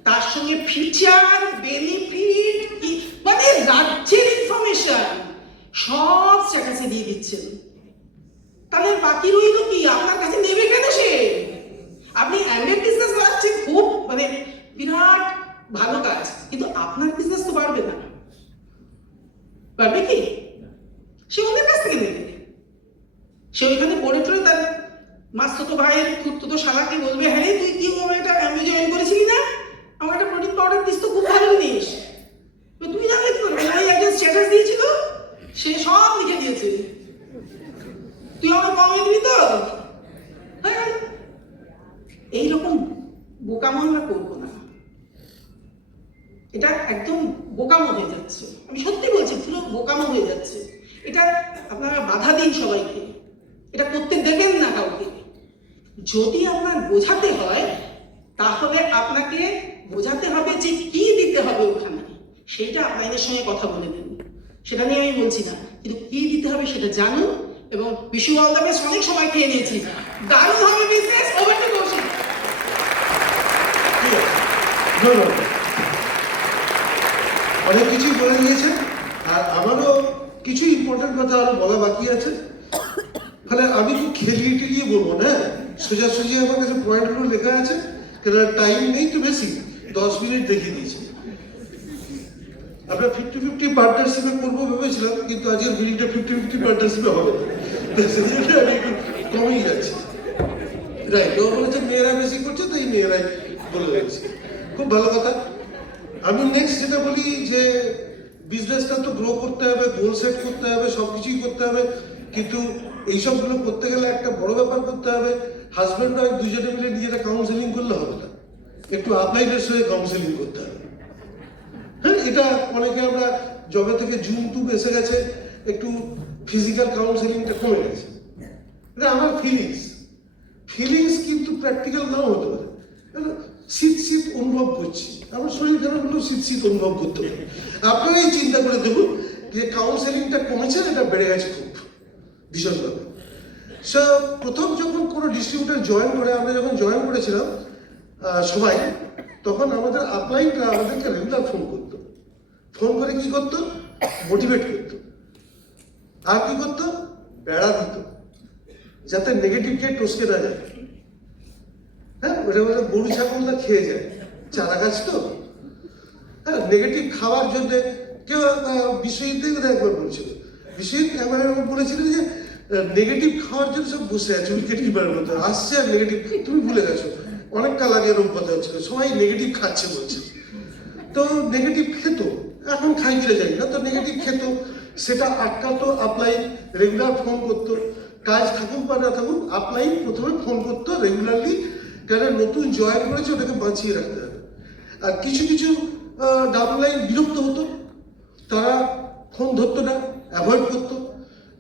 তার সঙ্গে ফিচার, বেনিফিট, মানে রাজ্যের ইনফরমেশন সব স্ট্যাটাসে দিয়ে দিচ্ছেন। তাহলে বাকি রইল কি? আপনার কাছে নেবে কেন সে? আপনি এমএ বিজনেস বাড়াচ্ছেন, খুব মানে বিরাট ভালো কাজ, কিন্তু আপনার বিজনেস তো বাড়বে না। পারবে কি? সে ওদের কাছ থেকে নেবে। সে ওইখানে পড়ে টড়ে তার মাস্তুতো ভাইয়ের খুঁড়তুতো শালাকে বলবে, হ্যাঁ তুই কি এটা আমি জয়েন করেছিলি না, আমার একটা প্রোটিন পাউডার দিস তো, খুব ভালো জিনিস। তুমি জানলে কি করবে? না, একজন স্ট্যাটাস দিয়েছিল, সে সব লিখে দিয়েছে, তুই আমার কমিয়ে দিবি তো। হ্যাঁ, এইরকম বোকামো আমরা করবো না। এটা একদম বোকামো হয়ে যাচ্ছে, আমি সত্যি বলছি, পুরো বোকামো হয়ে যাচ্ছে। এটা আপনারা বাধা দিন সবাইকে, এটা করতে দেবেন না কাউকে। যদি আপনার বোঝাতে হয়, তাহলে আপনাকে বোঝাতে হবে যে কি দিতে হবে ওখানে, সেইটা আপনাদের সঙ্গে কথা বলে নেন, সেটা নিয়ে আমি বলছি না, কিন্তু কি দিতে হবে সেটা জানুন। এবং বিশু অল দ্য বেস্ট, অনেক সময় খেয়ে নিয়েছি, দারুণ হবে বিজনেস। Over two Kaushik. অনেক কিছুই বলে দিয়েছে, আর আমারও কিছু ইম্পর্টেন্ট কথা আরো বলা বাকি আছে। মানে আমি খুব খেলিয়ে টেলিয়ে বলবো না, সোজাসুজি আমার কাছে পয়েন্টগুলো লেখা আছে, কেন টাইম নেই তো বেশি, 10 মিনিট দেখিয়ে দিয়েছি। আমরা 50-50 পার্টনারশিপে করবো ভেবেছিলাম, কিন্তু আজকের মিটিংটা 50-50 পার্টনারশিপে হবে না, আমি একটু কমেই যাচ্ছি। রাইট, ও বলেছে মেয়েরা বেশি করছে, তো এই মেয়েরাই বলে দিয়েছে, খুব ভালো কথা। আমি নেক্সট যেটা বলি যে বিজনেসটা তো গ্রো করতে হবে, গোল সেট করতে হবে, সবকিছুই করতে হবে, কিন্তু এইসবগুলো করতে গেলে একটা বড় ব্যাপার করতে হবে। হাজব্যান্ড ওয়াইফ দুজনে মিলে নিজেরা কাউন্সেলিং করলে হবে না, একটু আপলাইনের সঙ্গে কাউন্সেলিং করতে হবে। হ্যাঁ, এটা অনেকে আমরা জবে থেকে জুম টুব এসে গেছে, একটু ফিজিক্যাল কাউন্সেলিংটা কমে গেছে। এটা আমার ফিলিংস কিন্তু প্র্যাকটিক্যাল নাও হতে পারে। শীত অনুভব করছি, আমার শরীর খারাপ হলেও শীত অনুভব করতে পারে। আপনারাই চিন্তা করে দেখুন যে কাউন্সেলিংটা কমেছে, এটা বেড়ে গেছে খুব ভীষণভাবে। সো প্রথম যখন কোনো ডিস্ট্রিবিউটার জয়েন করে, আমরা যখন জয়েন করেছিলাম সবাই, তখন আমাদের আপলাইনরা আমাদেরকে রেগুলার ফোন করতো। ফোন করে কি করতো? মোটিভেট করতো, আর কি করতো? বেড়া দিত, যাতে নেগেটিভকে টসকে না যায়। হ্যাঁ, ওটা বলে গরু ছাগলটা খেয়ে যায়, চারা গাছ তো। হ্যাঁ, নেগেটিভ খাওয়ার জন্য কেউ বিশ্বজিৎ একবার বলছিল, বিশ্বজিৎ একবার বলেছিলেন যে নেগেটিভ খাওয়ার জন্য সব বসে আছে উইকেট কিপারের মতো, আসছে আর নেগেটিভ। তুমি ভুলে গেছো, অনেক কাল আগে এরকম কথা হচ্ছিল, সবাই নেগেটিভ খাচ্ছে বলছে। তো নেগেটিভ খেত, এখন খাই ফিরে যাই না, তো নেগেটিভ খেত, সেটা আটকাতো আপলাইন, রেগুলার ফোন করতো। কাজ থাকুক বা না থাকুক, আপলাইন প্রথমে ফোন করতো রেগুলারলি, কারণ নতুন জয়েন করেছে, ওটাকে বাঁচিয়ে রাখতে হবে। আর কিছু কিছু ডাবল লাইন বিরক্ত হতো, তারা ফোন ধরতো না, অ্যাভয়েড করতো।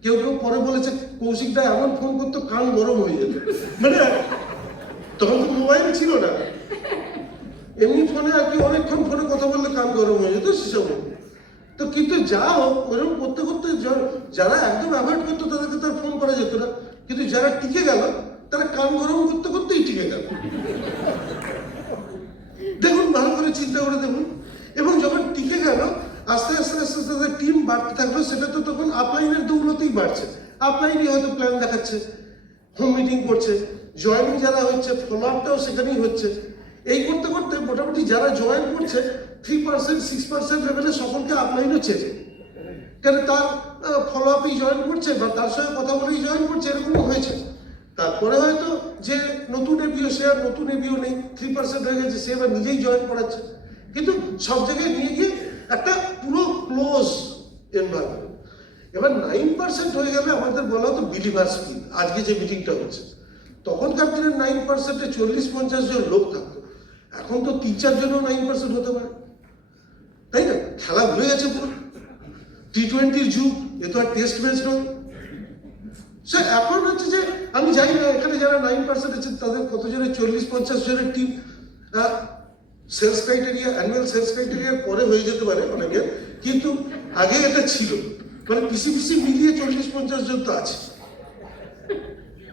কেউ কেউ পরে বলেছে কৌশিকদা এমন ফোন করতো কান গরম হয়ে যেত, মানে তখন তো মোবাইল ছিল না, এমনি ফোনে আর কি অনেকক্ষণ ফোনে কথা বললে কান গরম হয়ে যেত সেসব। তো কিন্তু যা হোক, ওরকম করতে করতে যারা একদম অ্যাভয়েড করতো তাদেরকে তার ফোন করা যেত না, কিন্তু যারা টিকে গেল তারা কান গরম করতে করতেই টিকে গেল। দেখুন, ভালো করে চিন্তা করে দেখুন। এবং যখন টিকে গেল, আস্তে আস্তে আস্তে আস্তে তাদের টিম বাড়তে থাকলো, সেটা তো তখন আপলাইনের দৌলতেই বাড়ছে। আপলাইনই হয়তো প্ল্যান দেখাচ্ছে, হোম মিটিং করছে, জয়েনিং যারা হচ্ছে ফলো আপটাও সেখানেই হচ্ছে। এই করতে করতে মোটামুটি যারা জয়েন করছে 3% 6% লেভেলে সকলকে আপলাইনও চেনে, কারণ তার ফলো আপেই জয়েন করছে বা তার সঙ্গে কথা বলেই জয়েন করছে, এরকমও হয়েছে। তারপরে হয়তো যে নতুন এবিও, সে আর নতুন এবিও নেই, 3% হয়ে গেছে, সে এবার নিজেই জয়েন করাচ্ছে। কিন্তু সব জায়গায় নিয়ে গিয়ে একটা পুরো ক্লোজ এনভায়রনমেন্ট। এবার 9% হয়ে গেলে আমাদের বলা হতো বিলিভার্স স্কিল। আজকে যে মিটিংটা হচ্ছে, তখনকার দিনে 9%-এ 40-50 জন লোক থাকতো। এখন তো 3-4 জনও 9% হতে পারে, তাই না? খেলা ভুলে গেছে পুরো, T20-র যুগ, এ তো আর টেস্ট ম্যাচ নয়। সে এখন হচ্ছে যে আমি জানি না এখানে যারা 9% আছে তাদের কতজনের 40-50 জনের team sales criteria, annual sales ক্রাইটেরিয়ার পরে হয়ে যেতে পারে অনেকে, কিন্তু আগে এটা ছিল। মানে পিসি মিলিয়ে 40-50 জন তো আছে,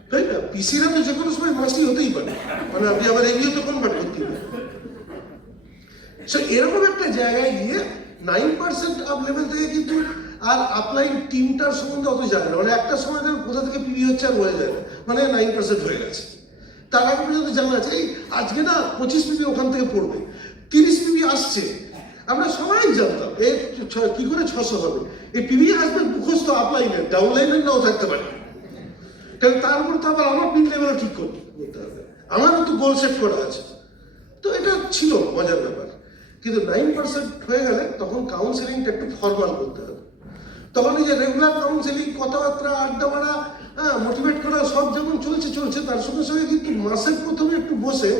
তাই না? পিসিরা তো যে কোনো সময় মাস্টি হতেই পারে, মানে আপনি আবার এগিয়ে তো কনভার্ট করতে পারেন। এরকম একটা জায়গায় গিয়ে 9% আপ লেভেল থেকে কিন্তু আর আপলাইন টিমটার সম্বন্ধে অত জানে না। মানে একটা সময় কোথা থেকে পিবি হচ্ছে আর হয়ে যায় না, মানে 9% হয়ে গেছে। তার আগে পর্যন্ত জানা আছে এই আজকে না 25 পিবি ওখান থেকে পড়বে, 30 পিবি আসছে, আমরা সবাই জানতাম এই কি করে 600 হবে। এই পিবি আসবে মুখস্থ আপলাইনের, ডাউনলাইনের নাও থাকতে পারে, কারণ তার উপর তো আবার আমার পিন লেভেল ঠিক করতে হবে, আমারও তো গোল সেট করা আছে। তো এটা ছিল মজার ব্যাপার। কিন্তু 9% হয়ে গেলে তখন কাউন্সেলিংটা একটু ফর্মাল করতে হবে। তখন এই যে রেগুলার কাউন্সেলিং, কথাবার্তা, আড্ডা মারা, মোটিভেট করা সব যেমন চলছে, তার সঙ্গে সঙ্গে কিন্তু মাসের প্রথমে একটু বসে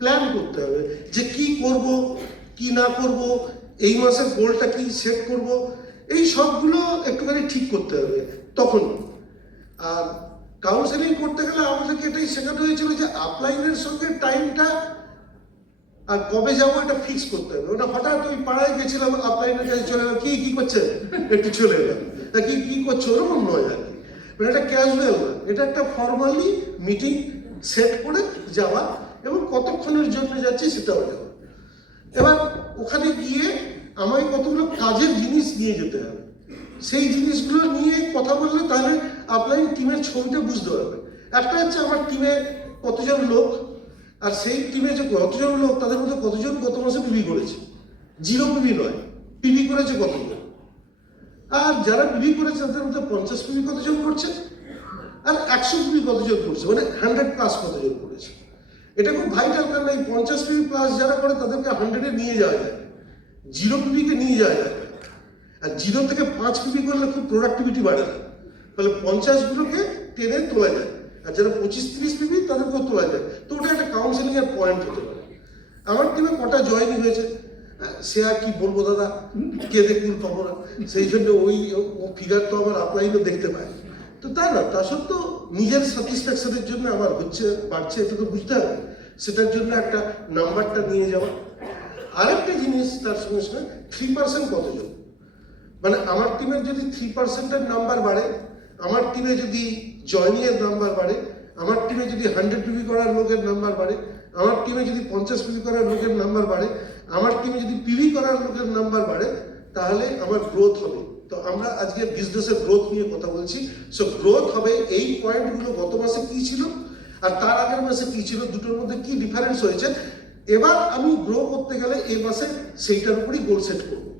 প্ল্যান করতে হবে যে কি করব, কি না করব, এই মাসের গোলটা কি সেট করব, এই সবগুলো একটুখানি ঠিক করতে হবে তখন। আর কাউন্সেলিং করতে গেলে আমাদেরকে এটাই শেখানো হয়েছিল যে আপলাইনের সঙ্গে টাইমটা আর কবে যাবো এটা ফিক্স করতে হবে। ওটা হঠাৎ ওই পাড়ায় গেছিলাম, আপলাইনের কাছে চলে এলাম, কি করছে একটু চলে এলাম, তা কি করছো ওরকম নয় আর কি। মানে এটা ক্যাজুয়াল না, এটা একটা ফর্মালি মিটিং সেট করে যাওয়া এবং কতক্ষণের জন্য যাচ্ছি সেটাও যাওয়া। এবার ওখানে গিয়ে আমায় কতগুলো কাজের জিনিস নিয়ে যেতে হবে, সেই জিনিসগুলো নিয়ে কথা বললে তাহলে আপলাইন টিমের ছবিটা বুঝতে পারবে। একটা হচ্ছে আমার টিমে কতজন লোক, আর সেই টিমে যে কতজন লোক তাদের মধ্যে কতজন গত মাসে পিবি করেছে, 0 পিবি নয়, পিবি করেছে কতজন, আর যারা পিবি করেছে তাদের মধ্যে 50 পিবি কতজন করছে, আর 100 পিবি কতজন করছে, মানে 100+ কতজন করেছে। এটা খুব ভাইটাল, কারণ এই 50 পিবি প্লাস যারা করে তাদেরকে 100-এ নিয়ে যাওয়া যায়, 0 পিবিকে নিয়ে যাওয়া যায়। আর 0 থেকে 5 পিবি করলে খুব প্রোডাক্টিভিটি বাড়ে না, তাহলে 50গুলোকে টেনে তোলা যায়, আর যারা 25-30 পিবি তাদেরকেও তোলা যায়। তো ওটা একটা কাউন্সেলিং এর পয়েন্ট হতে পারে। আমার টিমে কটা জয়েনিং হয়েছে সে আর কি বলবো দাদা, কে দেখুন পাবো না, সেই জন্য ওই ফিগার তো আমার আপলাইনও দেখতে পায়। তো তাই না, তা সত্ত্বেও নিজের স্যাটিসফ্যাকশনের জন্য আমার হচ্ছে বাড়ছে, এটা তো বুঝতে হবে, সেটার জন্য একটা নাম্বারটা নিয়ে যাওয়া। আরেকটা জিনিস তার সঙ্গে সঙ্গে 3% কতজন, মানে আমার টিমের যদি 3%-এর নাম্বার বাড়ে, আমার টিমে যদি জয়েনিংয়ের নাম্বার বাড়ে, আমার টিমে যদি 100 পিবি করার লোকের নাম্বার বাড়ে, আমার টিমে যদি 50 পিবি করার লোকের নাম্বার বাড়ে, আমার টিমে যদি পিবি করার লোকের নাম্বার বাড়ে, তাহলে আমার গ্রোথ হবে। তো আমরা আজকে বিজনেসের গ্রোথ নিয়ে কথা বলছি। সো গ্রোথ হবে এই পয়েন্টগুলো, গত মাসে কি ছিল আর তার আগের মাসে কি ছিল, দুটোর মধ্যে কি ডিফারেন্স হয়েছে। এবার আমি গ্রো করতে গেলে এই মাসে সেইটার উপরই গোল সেট করবো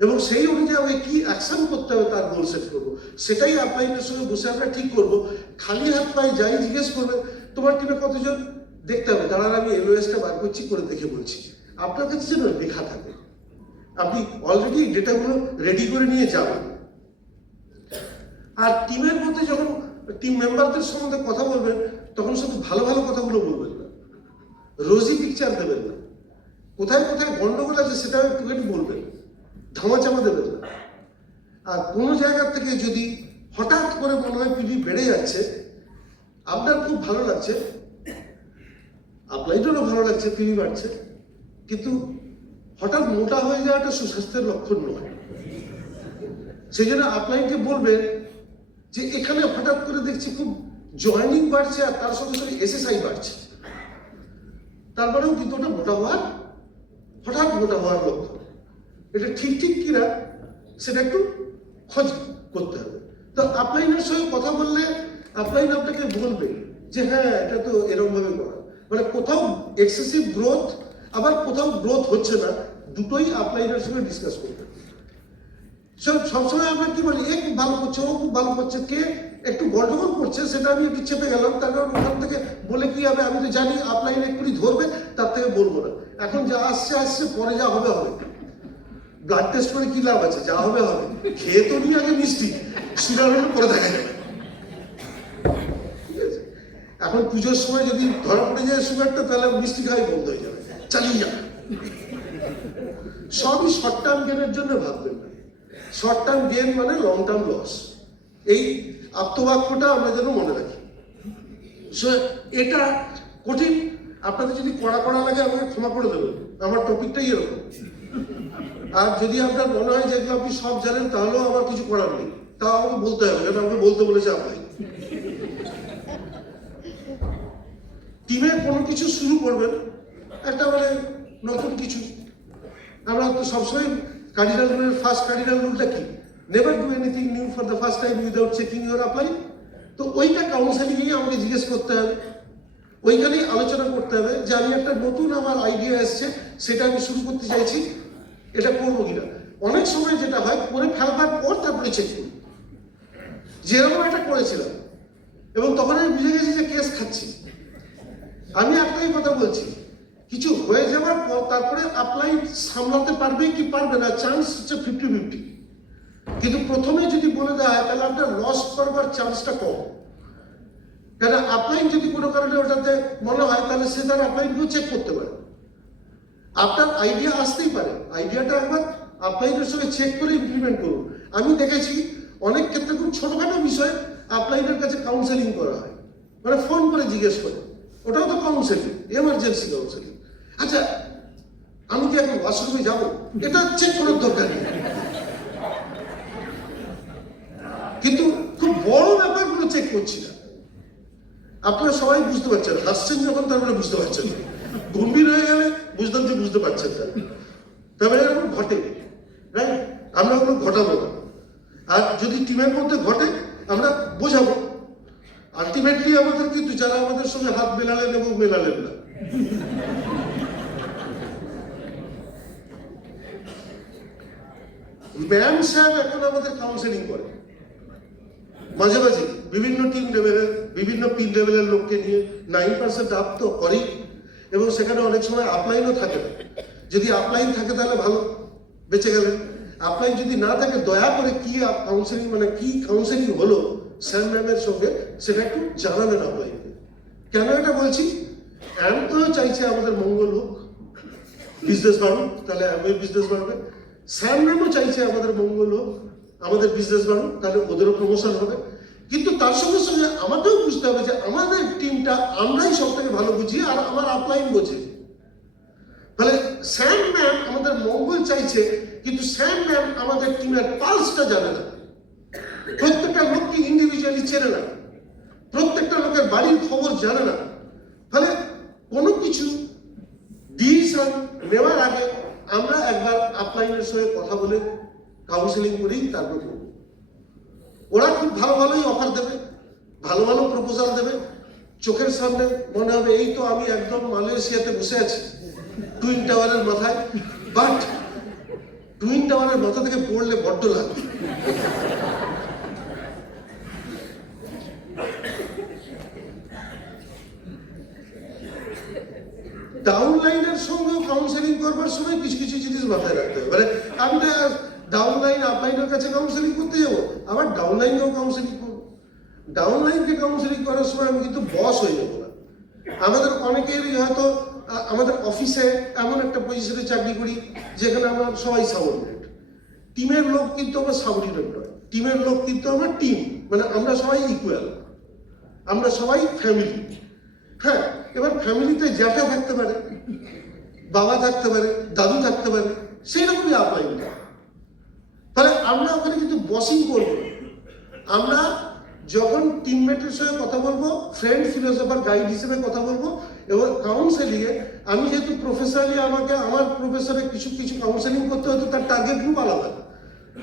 এবং সেই অনুযায়ী আমি কি অ্যাকশন করতে হবে তার গোল সেট করবো। সেটাই আপলাইনের সঙ্গে বসে আমরা ঠিক করবো। খালি হাত পায়ে যাই জিজ্ঞেস করবে তোমার টিমে কতজন, দেখতে হবে দাঁড়ান আমি এলওএসটা বার করছি, করে দেখে বলছি। আপনার কাছে যেন লেখা থাকে, আপনি অলরেডি ডেটাগুলো রেডি করে নিয়ে যাবেন। আর টিমের মধ্যে যখন টিম মেম্বারদের সম্বন্ধে কথা বলবেন তখন শুধু ভালো ভালো কথাগুলো বলবেন না, রোজি পিকচার দেবেন না, কোথায় কোথায় গন্ডগোল আছে সেটাও একটুখানি বলবেন, ধামাচাপা দেবেন না। আর কোনো জায়গা থেকে যদি হঠাৎ করে মনে হয় পিবি বেড়ে যাচ্ছে, আপনার খুব ভালো লাগছে, আপলাইনেরও ভালো লাগছে পিবি বাড়ছে, কিন্তু হঠাৎ মোটা হয়ে যাওয়াটা সুস্বাস্থ্যের লক্ষণ নয়। সেই জন্য আপলাইনকে বলবেন যে এখানে হঠাৎ করে দেখছি খুব জয়েনিং বাড়ছে আর তার সঙ্গে সঙ্গে এসএসআই বাড়ছে, তারপরেও কিন্তু ওটা হঠাৎ মোটা হওয়ার লক্ষণ। এটা ঠিক কিনা সেটা একটু খোঁজ করতে হবে। তো আপলাইনের সঙ্গে কথা বললে আপলাইন আপনাকে বলবে যে হ্যাঁ এটা তো এরকম ভাবে করা, মানে কোথাও এক্সেসিভ গ্রোথ আবার কোথাও গ্রোথ হচ্ছে না, দুটোই আপলাইনের সঙ্গে ডিসকাস করবে। সবসময় আমরা কি বলি এ খুব ভালো করছে, ও খুব ভালো করছে, কে একটু গন্ডগোল করছে সেটা আমি একটু চেপে গেলাম, তার কারণ ওখান থেকে বলে কি হবে, আমি তো জানি আপলাইন একটুই ধরবে, তার থেকে বলবো না। এখন যা আসছে পরে যা হবে হবে। ব্লাড টেস্ট করে কি লাভ আছে, যা হবে হবে। খেয়ে তো নিয়ে আগে মিষ্টি, সুগার হলে পরে দেখা যাবে। ঠিক আছে, এখন পুজোর সময় যদি ধরা পড়ে যায় সুগারটা, তাহলে মিষ্টি খাওয়াই বন্ধ হয়ে যাবে, চালিয়ে যাবে। সবই শর্ট টার্ম গেনের জন্য ভাববেন না। শর্ট টার্ম গেন মানে লং টার্ম লস, এই আত্মবাক্যটা আমরা যেন মনে রাখি। সো এটা কঠিন, আপনাদের যদি কড়া লাগে আমাকে ক্ষমা করে দেবেন, আমার টপিকটাই এরকম। আর যদি আপনার মনে হয় যে আপনি সব জানেন, তাহলেও আমার কিছু করার নেই, তা আমাকে বলতে হবে, কারণ আমাকে বলতে বলেছে আপনি। টিমে কোনো কিছু শুরু করবেন, একটা মানে নতুন কিছু, আমরা তো সবসময় কার্ডিনাল রুলের ফার্স্ট কার্ডিনাল রুলটা কি, never do anything new for the first time without checking your upline. তো ওইটা কাউন্সেলিংয়েই আমাকে জিজ্ঞেস করতে হবে, ওইখানেই আলোচনা করতে হবে যে আমি একটা নতুন আমার আইডিয়া এসছে, সেটা আমি শুরু করতে চাইছি, এটা করবো কিনা। অনেক সময় যেটা হয়, করে ফেলবার পর তারপরে চেক করি, যেরকম এটা করেছিলাম, এবং তখন আমি বুঝে গেছি যে কেস খাচ্ছি। আমি একটাই কথা বলছি, কিছু হয়ে যাওয়ার পর তারপরে আপলাইন সামলাতে পারবে কি পারবে না, চান্স হচ্ছে 50-50। কিন্তু প্রথমে যদি বলে দেওয়া হয়, তাহলে আপনার লস করবার চান্সটা কম। কারণ আপলাইন যদি কোনো কারণে ওটাতে মনে হয়, তাহলে সে তার আপলাইনকেও চেক করতে পারে। আপনার আইডিয়া আসতেই পারে, আইডিয়াটা একবার আপলাইনের সঙ্গে চেক করে ইমপ্লিমেন্ট করুন। আমি দেখেছি অনেক ক্ষেত্রে খুব ছোটখাটো বিষয়ে আপলাইনের কাছে কাউন্সেলিং করা হয়, মানে ফোন করে জিজ্ঞেস করে, ওটাও তো কাউন্সেলিং, এমার্জেন্সি কাউন্সেলিং। আচ্ছা আমি কি এখন ওয়াশরুমে যাবো, এটা চেক করার দরকার নেই। কিন্তু খুব বড় ব্যাপারগুলো চেক করছি না। আপনারা সবাই বুঝতে পারছেন, হাসছেন যখন তার মানে বুঝতে পারছেন, গম্ভীর হয়ে গেলে বুঝতাম যে বুঝতে পারছেন না, তবে এরকম ঘটে, রাইট? আমরা ওগুলো ঘটাবো না। আর যদি টিমের মধ্যে ঘটে, আমরা বোঝাবো। আলটিমেটলি আমাদের কিন্তু যারা আমাদের সঙ্গে হাত মেলালেন এবং মেলালেন না, ম্যাম সাহেব এখন আমাদের কাউন্সেলিং করে মাঝে মাঝে, বিভিন্ন টিম লেভেলের, বিভিন্ন পিন লেভেলের লোককে নিয়ে 9% আপ তো করেই, এবং সেখানে অনেক সময় আপলাইনও থাকে না। যদি আপলাইন থাকে তাহলে ভালো, বেঁচে গেলেন। আপলাইন যদি না থাকে, দয়া করে কি কাউন্সেলিং মানে কি কাউন্সেলিং হলো স্যাম ম্যামের সঙ্গে, সেটা একটু জানাবেন আপলাইনকে। কেন এটা বলছি, অ্যাম তো চাইছে আমাদের মঙ্গল হোক, বিজনেস বাড়ুক, তাহলে অ্যামের বিজনেস বাড়বে। স্যাম ম্যামও চাইছে আমাদের মঙ্গল হোক, আমাদের বিজনেস বাড়ুক, তাহলে ওদেরও প্রমোশন হবে। কিন্তু তার সঙ্গে সঙ্গে আমাকেও বুঝতে হবে যে আমাদের টিমটা আমরাই সব থেকে ভালো বুঝি, আর আমার আপলাইন বোঝে। তাহলে স্যাম ম্যাম আমাদের মঙ্গল চাইছে, কিন্তু স্যাম ম্যাম আমাদের টিমের পালসটা জানে না, প্রত্যেকটা লোককে ইন্ডিভিজুয়ালি চেনে না, প্রত্যেকটা লোকের বাড়ির খবর জানে না। তাহলে কোনো কিছু ডিসিশন নেওয়ার আগে আমরা একবার আপলাইনের সঙ্গে কথা বলে কাউন্সেলিং করেই তারপর করব। ওরা খুব ভালোই অফার দেবে, ভালো প্রপোজাল দেবে, চোখের সামনে মনে হবে এই তো আমি একদম মালয়েশিয়াতে বসে আছি টুইন টাওয়ারের মাথায়, বাট টুইন টাওয়ারের মাথা থেকে পড়লে বড্ড লাগবে। ডাউনলাইনের সঙ্গে কাউন্সেলিং করবার সময় কিছু জিনিস মাথায় রাখতে হবে। মানে আমি না ডাউনলাইন আপলাইনের কাছে কাউন্সেলিং করতে যাবো, আবার ডাউনলাইনকেও কাউন্সেলিং করবো। ডাউনলাইনকে কাউন্সেলিং করার সময় আমি কিন্তু বস হয়ে যাবো না। আমাদের অনেকেরই হয়তো আমাদের অফিসে এমন একটা পজিশনে চাকরি করি যেখানে আমরা সবাই সাবঅর্ডিনেট। টিমের লোক কিন্তু আমার সাবঅর্ডিনেট নয়, টিমের লোক কিন্তু আমার টিম, মানে আমরা সবাই ইকুয়াল, আমরা সবাই ফ্যামিলি। হ্যাঁ, এবার ফ্যামিলিতে জ্যাঠা থাকতে পারে, বাবা থাকতে পারে, দাদু থাকতে পারে, সেই রকমই আপলাইন। তাহলে আমরা ওখানে কিন্তু বসিং করবো না। আমরা যখন টিমমেটের সঙ্গে কথা বলবো, ফ্রেন্ড ফিলোসফার গাইড হিসেবে কথা বলবো, এবং কাউন্সেলিংয়ে আমি যেহেতু প্রফেসরালি আমাকে আমার প্রফেসরে কিছু কাউন্সেলিং করতে হতো, তার টার্গেট গ্রুপ আলাদা,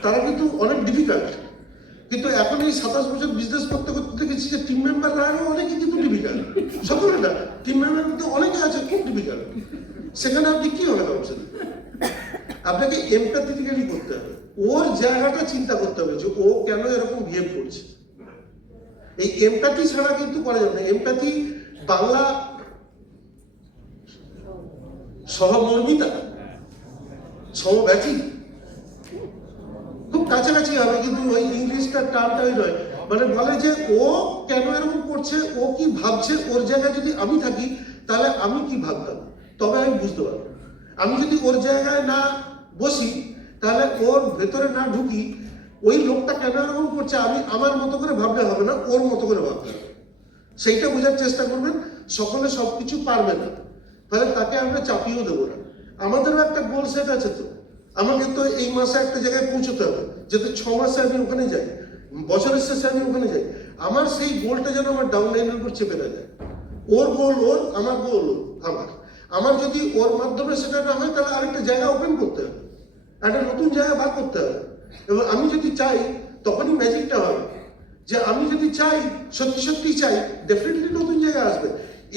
তারা কিন্তু অনেক ডিফিকাল্ট। কিন্তু এখন এই 27 বছর বিজনেস করতে করতে দেখেছি যে টিম মেম্বাররা আরো অনেকে কিন্তু ডিফিকাল্ট, সকলে না, টিম মেম্বার কিন্তু অনেকে আছে খুব ডিফিকাল্ট। সেখানে আপনি কি হবে ভাবছেন? আপনাকে এমপ্যাথেটিক্যালি করতে হবে, ওর জায়গাটা চিন্তা করতে হবে যে ও কেন এরকম বিহেভ করছে। এই এমপ্যাথি ছাড়া কিন্তু করা যাবে না। এমপ্যাথি বাংলা সহমর্মিতা, সমব্যথী খুব কাছাকাছি হবে, কিন্তু ওই ইংলিশটার টার্মটা ওই নয়। মানে বলে যে ও কেন এরকম করছে, ও কি ভাবছে, ওর জায়গায় যদি আমি থাকি তাহলে আমি কি ভাবতাম, তবে আমি বুঝতে পারবো। আমি যদি ওর জায়গায় না বসি, তাহলে ওর ভেতরে না ঢুকি, ওই লোকটা কেন এরকম করছে আমি আমার মতো করে ভাবলে হবে না, ওর মতো করে ভাবতে হবে। সেইটা বোঝার চেষ্টা করবেন। সকলে সবকিছু পারবে না, তাহলে তাকে আমরা চাপিয়েও দেবো না। আমাদেরও একটা গোল সেট আছে, তো আমাকে তো এই মাসে একটা জায়গায় পৌঁছতে হবে, যাতে 6 মাসে আমি ওখানে যাই, বছরের শেষে আমি ওখানে যাই। আমার সেই গোলটা যেন আমার ডাউন লাইনের উপর চেপে না যায়। ওর গোল ওর, আমার গোল ওর, আমার যদি ওর মাধ্যমে সেটা না হয়, তাহলে আরেকটা জায়গা ওপেন করতে হবে, একটা নতুন জায়গা বার করতে হবে। এবং আমি যদি চাই, তখনই ম্যাজিকটা হবে। যে আমি যদি চাই, সত্যি সত্যি চাই, ডেফিনেটলি নতুন জায়গা আসবে।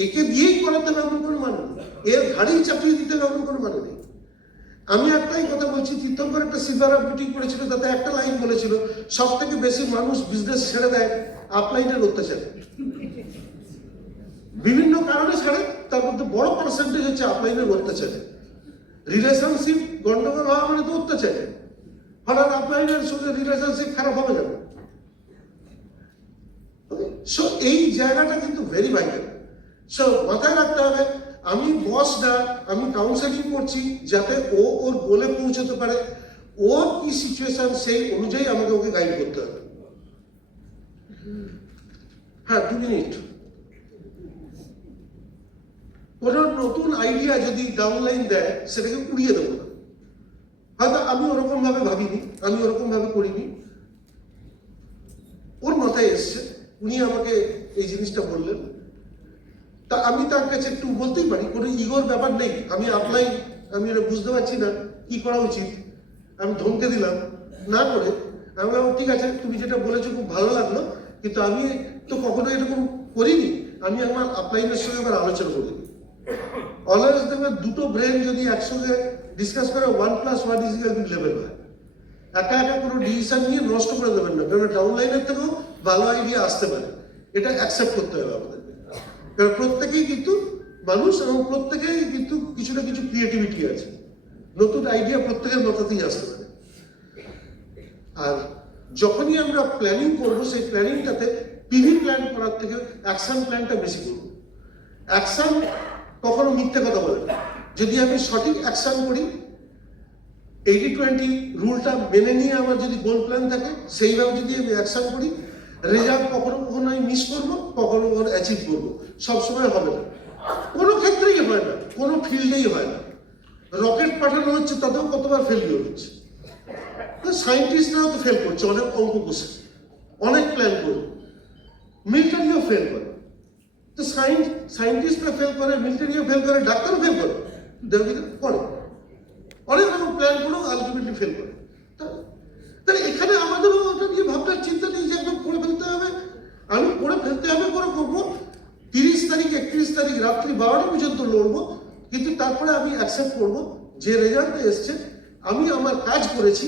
একে দিয়েই করাতে হবে এমন কোনো মানে নেই, এর ঘাড়েই চাপিয়ে দিতে হবে এমন কোনো মানে নেই। আমি একটাই কথা বলছি, তীর্থঙ্কর একটা সিলভার মিটিং করেছিল, তাতে একটা লাইন বলেছিল, সব থেকে বেশি মানুষ বিজনেস ছেড়ে দেয় আপলাইনের অত্যাচারে। বিভিন্ন কারণে ছাড়ে, তার মধ্যে বড় পার্সেন্টেজ হচ্ছে আপলাইনের অত্যাচারে। রিলেশনশিপ গন্ডগোল হওয়া মানে তো অত্যাচারে, হঠাৎ আপলাইনের সঙ্গে রিলেশনশিপ খারাপ হবে না। সো এই জায়গাটা কিন্তু ভেরি ভাইটাল। সো মাথায় রাখতে হবে, আমি বস না, আমি কাউন্সেলিং করছি যাতে ও ওর গোলে পৌঁছতে পারে। ওর কি সিচুয়েশন সেই অনুযায়ী আমাকে ওকে গাইড করতে হবে। হ্যাঁ, 2 মিনিট। কোনো নতুন আইডিয়া যদি ডাউনলাইন দেয়, সেটাকে উড়িয়ে দেবো না। হয়তো আমি ওরকম ভাবে ভাবিনি, আমি ওরকম ভাবে করিনি, ওর মাথায় এসছে, উনি আমাকে এই জিনিসটা বললেন, তা আমি তার কাছে একটু বলতেই পারি, কোনো ইগোর ব্যাপার নেই। আমি আপলাই, আমি এটা বুঝতে পারছি না কি করা উচিত, আমি ধমকে দিলাম না করে। আমি বললাম ঠিক আছে, তুমি যেটা বলেছো খুব ভালো লাগলো, কিন্তু আমি তো কখনো এরকম করিনি, আমি আমার আপলাইনের সঙ্গে আবার আলোচনা করিনি। অলওয়েজ দেখবেন, দুটো ব্রেন যদি একসঙ্গে ডিসকাস করে 1+1=11 হয়। একা একা কোনো ডিসিশন নিয়ে নষ্ট করে দেবেন না, কারণ ডাউনলাইনের থেকেও ভালো আইডিয়া আসতে পারে। এটা অ্যাকসেপ্ট করতে হবে আমাদেরকে, কারণ প্রত্যেকেই কিন্তু মানুষ, এবং প্রত্যেকেই কিন্তু কিছু না কিছু ক্রিয়েটিভিটি আছে, নতুন আইডিয়া প্রত্যেকের মাথাতেই আসতে পারে। আর যখনই আমরা প্ল্যানিং করবো, সেই প্ল্যানিংটাতে পিভি প্ল্যান করার থেকে অ্যাকশন প্ল্যানটা বেশি করবো। অ্যাকশন কখনো মিথ্যে কথা বলে না। যদি আমি সঠিক অ্যাকশন করি, 80-20 রুলটা মেনে নিয়ে আমার যদি গোল প্ল্যান থাকে, সেইভাবে যদি আমি অ্যাকশন করি, রেজাল্ট কখনো কখনো আমি মিস করবো, কখনো কখনো অ্যাচিভ করবো, সবসময় হবে না, কোনো ক্ষেত্রেই হয় না, কোনো ফিল্ডেই হয় না। রকেট পাঠানো হচ্ছে, তাতেও কতবার ফেলিওর হচ্ছে। সায়েন্টিস্টরাও তো ফেল করছে, অনেক অঙ্ক কষে, অনেক প্ল্যান করে, মিলিটারিও ফেল করে। তো সায়েন্টিস্টরা ফেল করে, মিলিটারিও ফেল করে, ডাক্তারও ফেল করে, করে অনেক রকম প্ল্যান করেও আলটিমেটলি ফেল করে। তাহলে এখানে আমাদেরও ওটা নিয়ে ভাবনার চিন্তা নেই যে একদম করে ফেলতে হবে। আমি করে ফেলতে হবে করে করবো, 30 তারিখ 31 তারিখ রাত্রি 12টা পর্যন্ত লড়বো, কিন্তু তারপরে আমি অ্যাকসেপ্ট করবো যে রেজাল্টে এসছে, আমি আমার কাজ করেছি,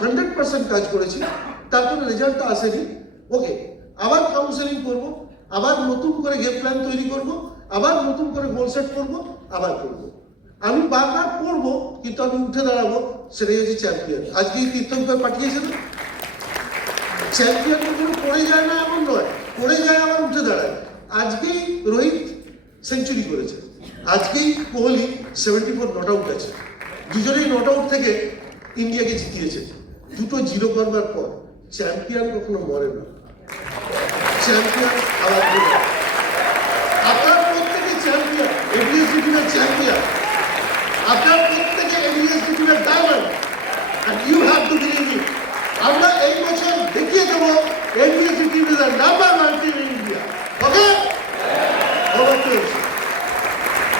100% কাজ করেছি, তারপরে রেজাল্টটা আসেনি, ওকে, আবার কাউন্সেলিং করবো, আবার নতুন করে গেম প্ল্যান তৈরি করবো, আবার নতুন করে গোল সেট করবো, আবার করবো। আমি বারবার করবো, কিন্তু আমি উঠে দাঁড়াবো, সেটাই হচ্ছে চ্যাম্পিয়ন। আজকে এই তীর্থঙ্কর পাঠিয়েছে না, চ্যাম্পিয়ন কখনো পড়ে যায় না এমন নয়, পড়ে যায় আবার উঠে দাঁড়ায়। আজকেই রোহিত সেঞ্চুরি করেছে, আজকেই কোহলি 74 নট আউট আছে, দুজনেই নট আউট থেকে ইন্ডিয়াকে জিতিয়েছে। 2টো 0 করবার পর চ্যাম্পিয়ন কখনো মরে না, চ্যাম্পিয়ন আবার আপনার প্রত্যেকে চ্যাম্পিয়ন, এবিএসডি টিমের চ্যাম্পিয়ন, আপনার প্রত্যেকে এবিএসডি টিমের diamond, and you have to believe it. আমরা এই বছর দেখিয়ে দেবো ABSD team is the number 1 team in India. Okay, over to you.